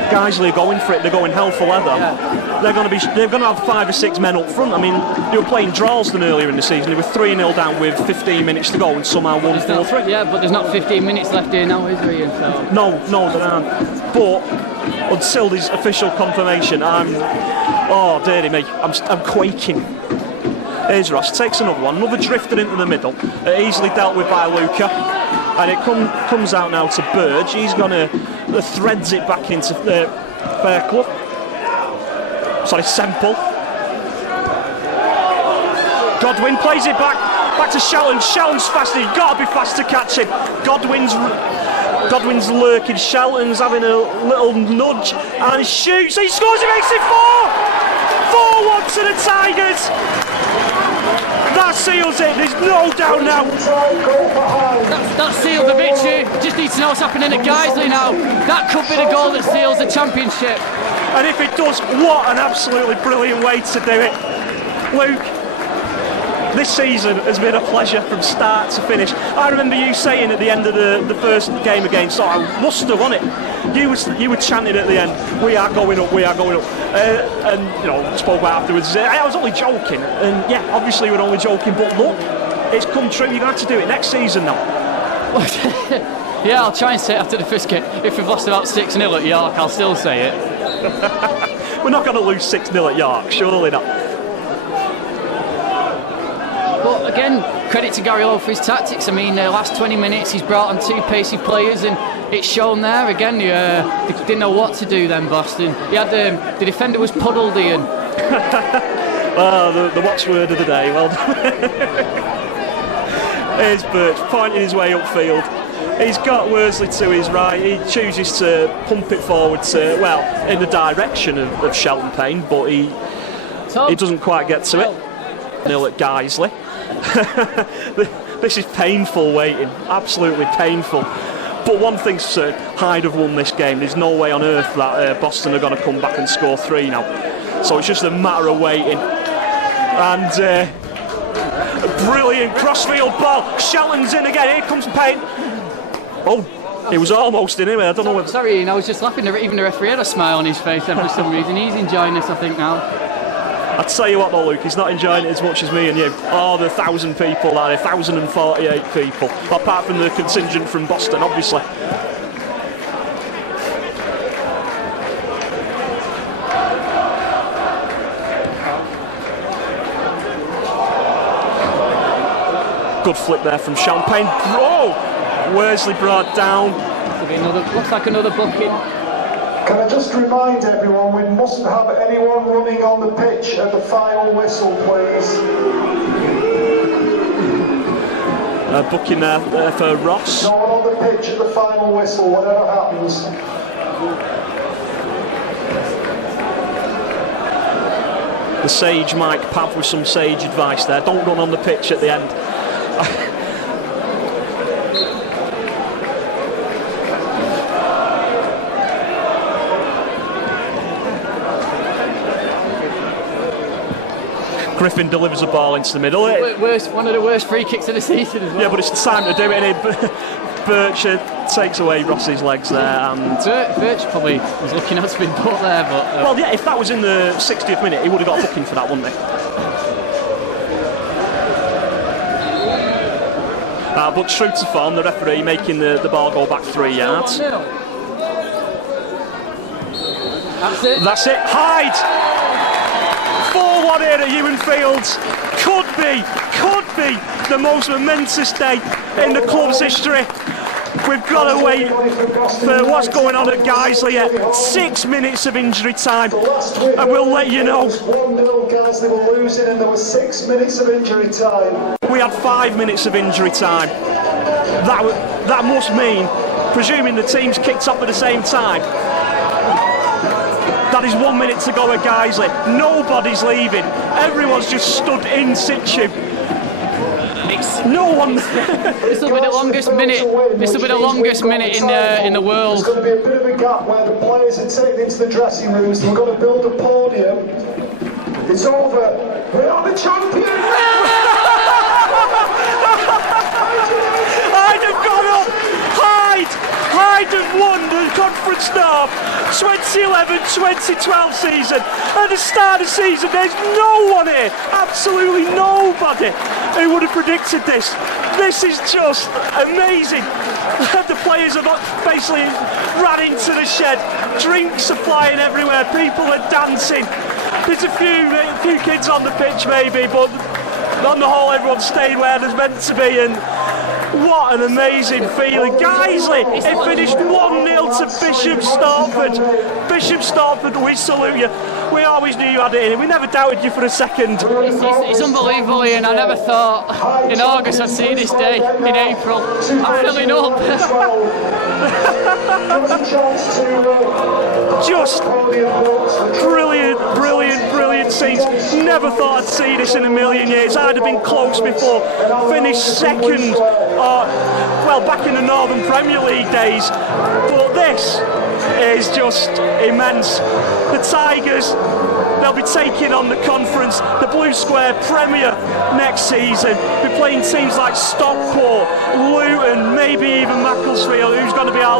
Guiseley are going for it. They're going hell for leather. Yeah. They're going to have 5 or 6 men up front. I mean, they were playing Dralston earlier in the season. They were 3-0 down with 15 minutes to go and somehow won 4-3. Yeah, but there's not 15 minutes left here now, is there, Ian? So. No, there aren't. But until there's official confirmation, oh, dearie me, I'm quaking. Here's Ross, takes another one, another drifter into the middle, easily dealt with by Luca, and it comes out now to Burge. He's going to threads it back into Fairclough. Sorry, Semple. Godwin plays it back to Shelton. Shelton's faster, he's got to be fast to catch him. Godwin's lurking, Shelton's having a little nudge, and he shoots, he scores, he makes it 4-1 to the Tigers. That seals it, there's no doubt now. That seals the victory. Just need to know what's happening at Guiseley now. That could be the goal that seals the championship. And if it does, what an absolutely brilliant way to do it. Luke, this season has been a pleasure from start to finish. I remember you saying at the end of the first game against Worcester, wasn't it? You were chanting at the end, we are going up, we are going up. And you know, spoke about afterwards, I was only joking. And yeah, obviously we're only joking, but look, it's come true. You're going to have to do it next season now. Yeah, I'll try and say it after the first game. If we've lost about 6-0 at York, I'll still say it. We're not going to lose 6-0 at York, surely not. But again, credit to Gary Lowe for his tactics. I mean, the last 20 minutes he's brought on 2 pacey players, and it's shown there. Again, they didn't know what to do then, Boston. He had the defender was puddled, Ian. The watchword of the day. Well done. Here's Birch pointing his way upfield. He's got Worsley to his right. He chooses to pump it forward to, well, in the direction of Shelton Payne, but he doesn't quite get to it. 0 at Guiseley. This is painful waiting, absolutely painful. But one thing's certain, Hyde have won this game. There's no way on earth that Boston are going to come back and score 3 now. So it's just a matter of waiting. And a brilliant crossfield ball. Shelton's in again. Here comes Payne. Oh, it was almost in anyway. I don't know whether... Sorry, Ian, I was just laughing. Even the referee had a smile on his face then for some reason. He's enjoying this, I think, now. I tell you what though, Luke, he's not enjoying it as much as me and you. Oh, the 1,000 people there, 1,048 people, apart from the contingent from Boston, obviously. Good flip there from Champagne. Whoa! Worsley brought down. Looks like another booking. Can I just remind everyone, we mustn't have anyone running on the pitch at the final whistle, please. Booking there for Ross. No one on the pitch at the final whistle, whatever happens. The sage Mike Pav with some sage advice there. Don't run on the pitch at the end. Griffin delivers a ball into the middle. One of the worst free kicks of the season as well. Yeah, but it's the time to do it, and Birch takes away Ross's legs there. And Birch probably was looking out to be put there, but... Well, yeah, if that was in the 60th minute, he would have got a booking for that, wouldn't he? But true to form, the referee making the ball go back 3 yards. That's it. Hyde! 4-1 here at Ewan Fields. Could be the most momentous day in the club's history. We've got to wait for what's going on at Guiseley yet. 6 minutes of injury time, and we'll let you know. 1-0, guys, they were losing, and there was 6 minutes of injury time. We had 5 minutes of injury time. That must mean, presuming the teams kicked off at the same time, that is 1 minute to go at Guiseley. Nobody's leaving. Everyone's just stood in situ. No one. This will be the longest minute. This will be the longest minute in the world. There's going to be a bit of a gap where the players are taken into the dressing rooms. We've got to build a podium. It's over. We are the champions. Hyde have gone up. Hyde have won the Conference North 2011-2012 season. At the start of the season, there's no one here, absolutely nobody, who would have predicted this. This is just amazing. The players have basically ran into the shed. Drinks are flying everywhere. People are dancing. There's a few kids on the pitch maybe, but on the whole, everyone's stayed where they're meant to be. And what an amazing feeling. Guiseley, it finished 1-0 to Bishop Stortford. Bishop Stortford, we salute you. We always knew you had it in. We never doubted you for a second. It's unbelievable, Ian. I never thought in August I'd see this day. In April, I'm filling up. Just brilliant scenes. Never thought I'd see this in a million years. I'd have been close before. Finished second, back in the Northern Premier League days. But this is just immense. The Tigers, they'll be taking on the conference, the Blue Square Premier next season. We're playing teams like Stockport, Luton, maybe even Macclesfield. Who's going to be our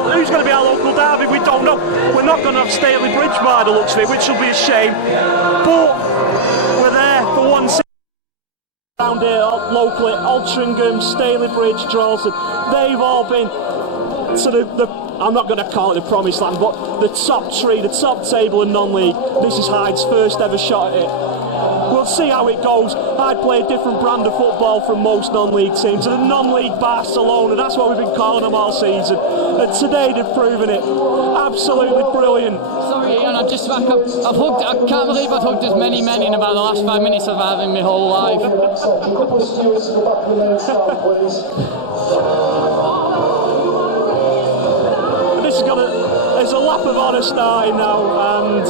local derby? We don't know. We're not going to have Staley Bridge by the looks of it, which will be a shame. But we're there for one season. Around here locally, Altrincham, Staley Bridge, Droylsden, they've all been to the I'm not going to call it the promised land, but the top three, the top table in non-league. This is Hyde's first ever shot at it. We'll see how it goes. Hyde play a different brand of football from most non-league teams, and a non-league Barcelona, that's what we've been calling them all season. And today they've proven it. Absolutely brilliant. Sorry Ian, I've hugged, I can't believe I've hugged as many men in about the last 5 minutes I've had in my whole life. There's a lap of honour starting now, and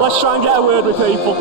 let's try and get a word with people.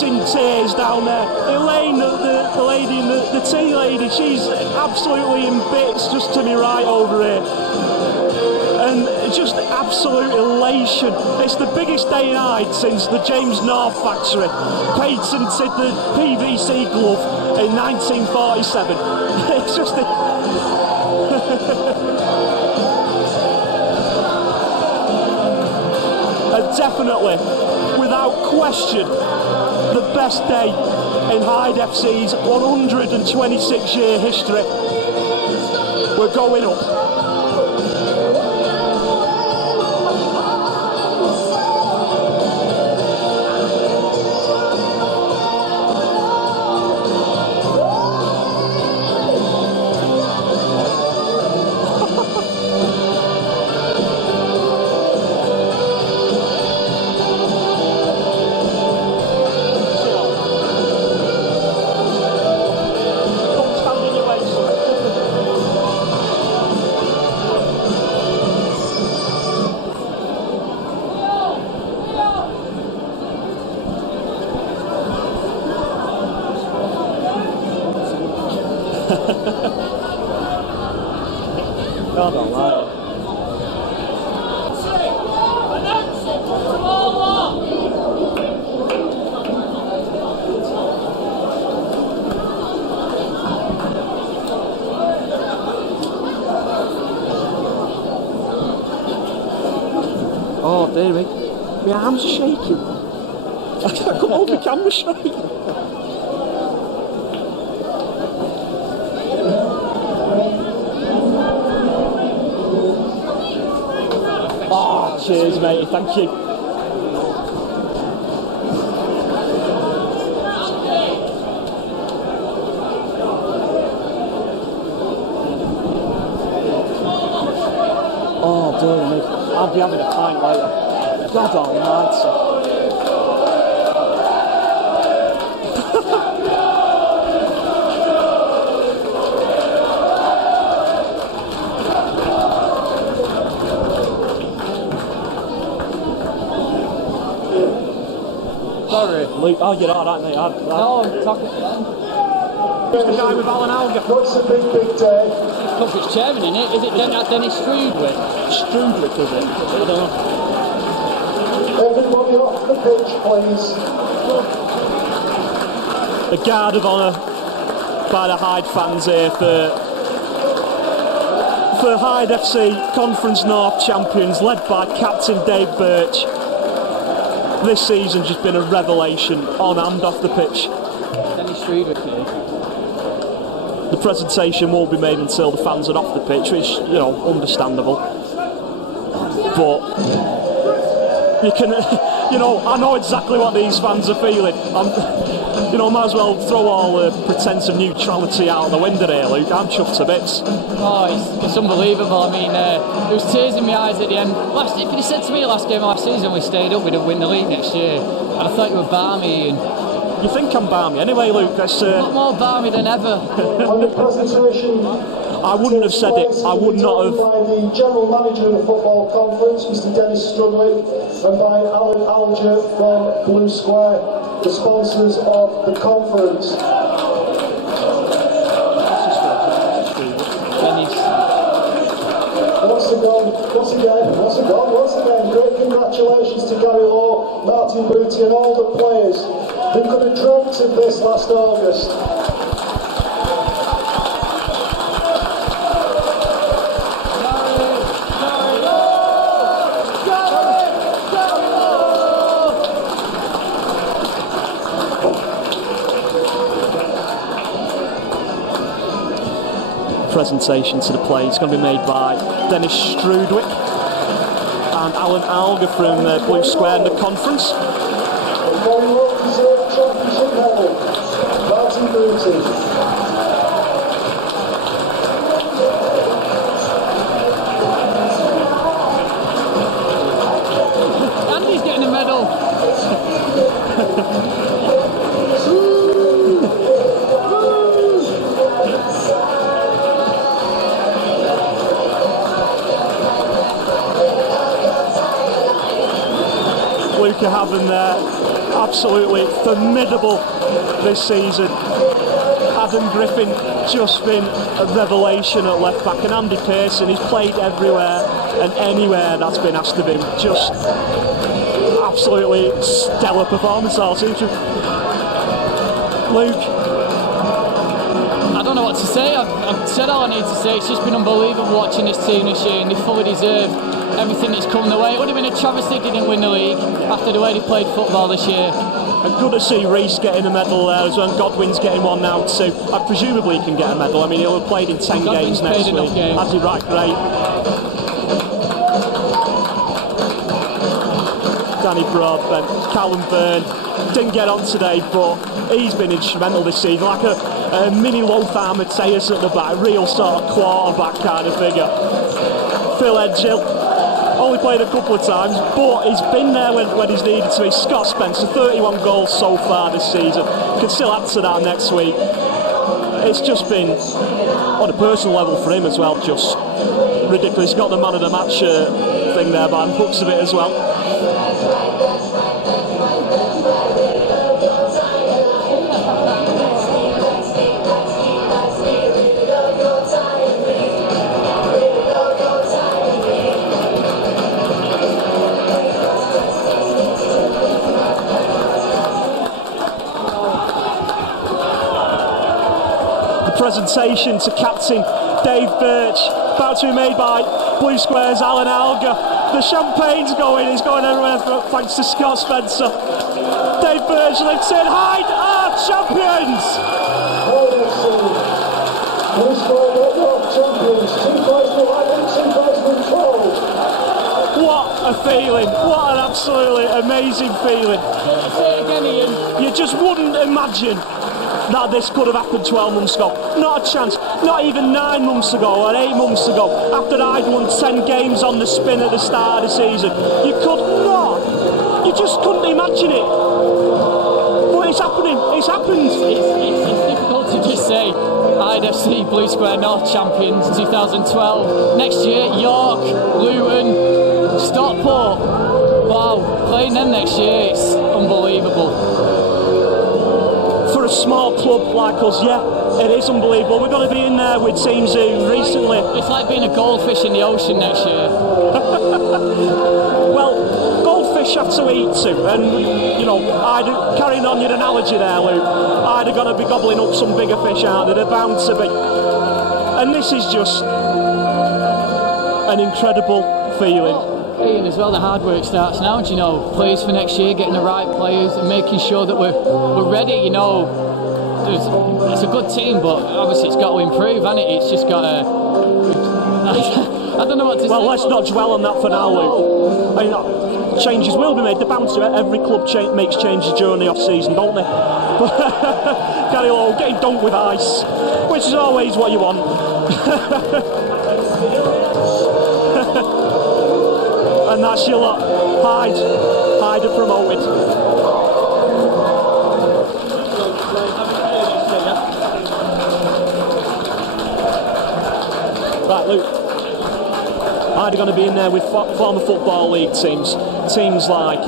Luke's in tears down there. Elaine, the lady, the tea lady, she's absolutely in bits just to me right over here. And just absolute elation. It's the biggest day in Hyde since the James North factory patented the PVC glove in 1947. It's just... And definitely, without question, the best day in Hyde FC's 126-year history. We're going up. God almighty. Oh dear me, my arms are shaking. I couldn't hold the camera straight. Cheers, mate. Thank you. Oh, dear me. I'll be having a pint later. God almighty. Sorry. Luke, oh, you're alright, mate. No, I'm talking. Who's the guy with Alan Alger? What's a big, big day? Conference chairman, in it? Is it Dennis Strudwick? Strudwick, is it? I don't know. Everybody off the pitch, please. The guard of honour by the Hyde fans here for Hyde FC Conference North champions, led by Captain Dave Birch. This season's just been a revelation on and off the pitch. Dennis Strudwick here. The presentation won't be made until the fans are off the pitch, which, you know, understandable. But you can, you know, I know exactly what these fans are feeling. You know, might as well throw all the pretense of neutrality out of the window here, Luke. I'm chuffed to bits. Oh, it's unbelievable. I mean, there was tears in my eyes at the end. If you said to me last game of last season we stayed up, we'd win the league next year, and I thought you were balmy. And you think I'm balmy anyway, Luke? That's not more balmy than ever. On the presentation, I wouldn't have said it. I would not have. By the General Manager of the Football Conference, Mr. Dennis Strudwick, and by Alan Alger from Blue Square, the sponsors of the conference. Once again, great congratulations to Gary Lowe, Martin Booty and all the players who could have dreamt of this last August. Presentation to the play. It's going to be made by Dennis Strudwick and Alan Alger from Blue Square in the conference. Very well deserved championship medal, Martin Booty. Andy's getting a medal. Luke having absolutely formidable this season. Adam Griffin just been a revelation at left back, and Andy Pearson, he's played everywhere and anywhere that's been asked of him. Just absolutely stellar performance all season. Luke, I don't know what to say. I've said all I need to say. It's just been unbelievable watching this team this year, and they fully deserve everything that's come their way. It would have been a travesty if they didn't win the league after the way they played football this year. and good to see Reece getting a medal there as well, and Godwin's getting one now too. Presumably he can get a medal. I mean, he'll have played in 10 games next week. Has he? Right, great. Danny Broadbent, Callum Byrne didn't get on today, but he's been instrumental this season, like a mini Lothar Matthäus at the back, real sort of quarterback kind of figure. Phil Edgill only played a couple of times, but he's been there when he's needed to be. Scott Spencer, 31 goals so far this season, could still add to that next week. It's just been, on a personal level for him as well, just ridiculous. He's got the man of the match thing there by the books of it as well. Presentation to captain Dave Birch, about to be made by Blue Square's Alan Alger. The champagne's going, it's going everywhere thanks to Scott Spencer. Dave Birch lifts in, Hyde are champions! Blue Square champions, 2011-2012. What a feeling, what an absolutely amazing feeling. Say it again, Ian. You just wouldn't imagine that this could have happened 12 months ago. Not a chance. Not even 9 months ago or 8 months ago, after I'd won 10 games on the spin at the start of the season. You could not. You just couldn't imagine it. But it's happening. It's happened. It's difficult to just say Hyde FC Blue Square North champions 2012. Next year, York, Luton, Stockport. Wow, playing them next year, it's unbelievable. For a small club like us, yeah, it is unbelievable. We're going to be in there with teams who recently... It's like being a goldfish in the ocean next year. Well, goldfish have to eat too, and, you know, carrying on your analogy there, Luke, I'd have got to be gobbling up some bigger fish out there, they're bound to be. And this is just an incredible feeling. Ian, as well, the hard work starts now. You know, players for next year, getting the right players and making sure that we're ready. You know, it's a good team, but obviously it's got to improve, hasn't it? It's just got to. I don't know what to say. Well, let's not dwell on that for now, Luke. I mean, changes will be made. They're bound to. Every club makes changes during the off-season, don't they? Gary Lowe getting dunked with ice, which is always what you want. And that's your lot. Hyde are promoted. Right, Luke. Hyde are going to be in there with former Football League teams. Teams like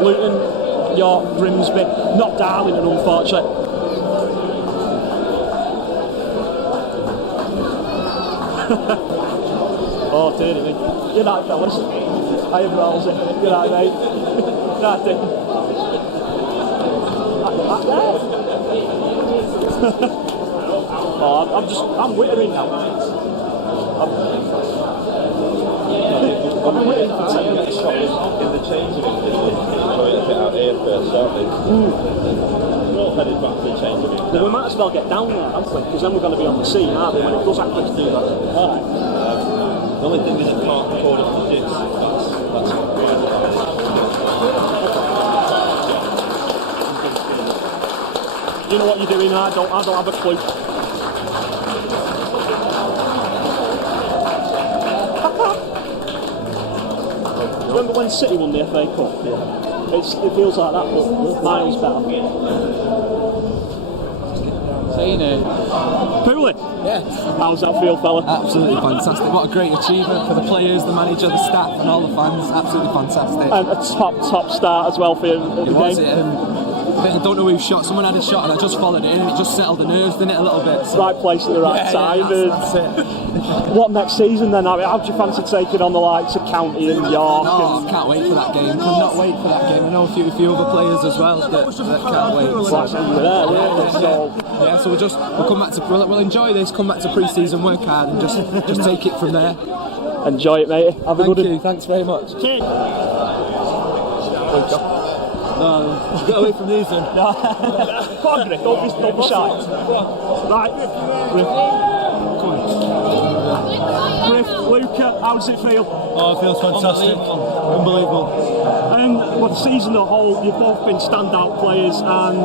Luton, York, Grimsby, not Darlington, unfortunately. Oh, dear me. Good night, fellas. Hiya, Rolls. Good night, mate. Night, Dick. Back there. Oh, I'm wittering now. I've been waiting for 10 minutes. In the change of it, going a bit out here first, aren't we? We're all headed back to the change of it. Well, we might as well get down there, haven't we? Because then we're going to be on the scene, aren't we, when it does happen to do that. Alright. The only thing is I can't record up the jigs. That's what really. You know what you're doing, I don't have a clue. Remember when City won the FA Cup? Yeah. It feels like that, but miles better. Saying it. Pooley, Yes. how's that feel, fella? Absolutely fantastic. What a great achievement for the players, the manager, the staff and all the fans. Absolutely fantastic. And a top start as well for you at the Was game. I don't know who shot. Someone had a shot and I just followed it in and it just settled the nerves, didn't it, a little bit? So. Right place at the right time. That's it. What next season then? I mean, how do you fancy taking on the likes of County and York? I can't wait for that game. Cannot wait for that game. I know a few other players as well that can't wait. So we'll come back to we'll enjoy this. Come back to pre-season, work hard, and just take it from there. Enjoy it, mate. Have a good one. Thank you. Thanks very much. Get away from these then. Come on, Griff, don't be shy. Right, Griff, Luca, how does it feel? Oh, it feels fantastic. Unbelievable. Well, the season as a whole, you've both been standout players, and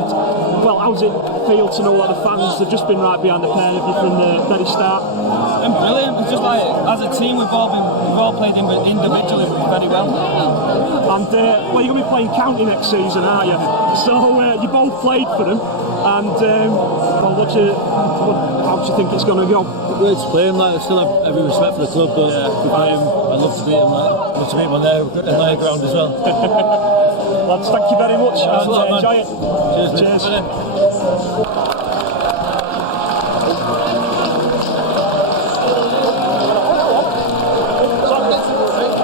well, how does it feel to know that the fans have just been right behind the pair of you from the very start? And brilliant. It's just like as a team, we've all played individually very well. And well, you're going to be playing County next season, aren't you? So you both played for them, and well, how do you think it's going to go? Great to play them. Like, I still have every respect for the club, but I'd love to beat them. I'd love to beat them on their ground as well. Lads, thank you very much. And, enjoy it. Cheers.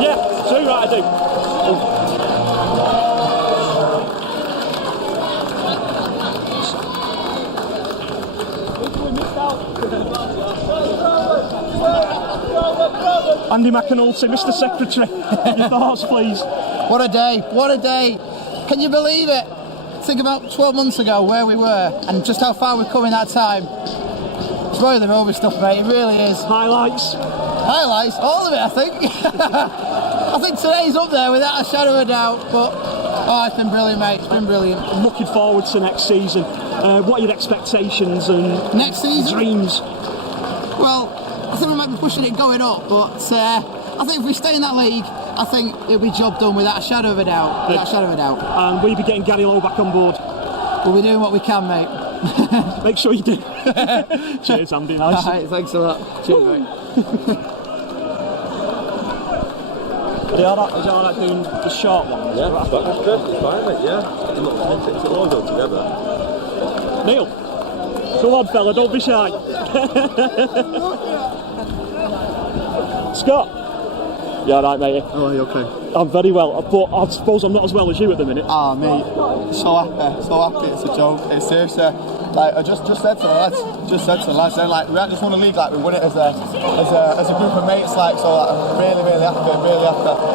Yeah, so right, I do. Andy McAnulty, Mr. Secretary, your thoughts, please. What a day, what a day. Can you believe it? Think about 12 months ago where we were and just how far we've come in that time. It's one of the over stuff, mate, it really is. Highlights? Highlights, all of it, I think. I think today's up there without a shadow of a doubt, but it's been brilliant, mate, it's been brilliant. I'm looking forward to next season. What are your expectations and next season? Dreams? Well, I think we might be pushing it going up, but I think if we stay in that league, I think it'll be job done without a shadow of a doubt. Without a shadow of a doubt. And will you be getting Gary Lowe back on board? We'll be doing what we can, mate. Make sure you do. Cheers, Andy. Nice. Alright, thanks a lot. Cheers, mate. Is it alright doing the short one? Yeah, that's perfectly fine, mate, yeah. It's a logo together. Neil, come on, fella, don't be shy. Scott, you alright, mate? Oh, you okay? I'm very well, but I suppose I'm not as well as you at the minute. Ah, mate, so happy, it's a joke. It's seriously, like I just said to the lads, they're like, we just won a league, like we won it as a group of mates, like, so like, I'm really happy.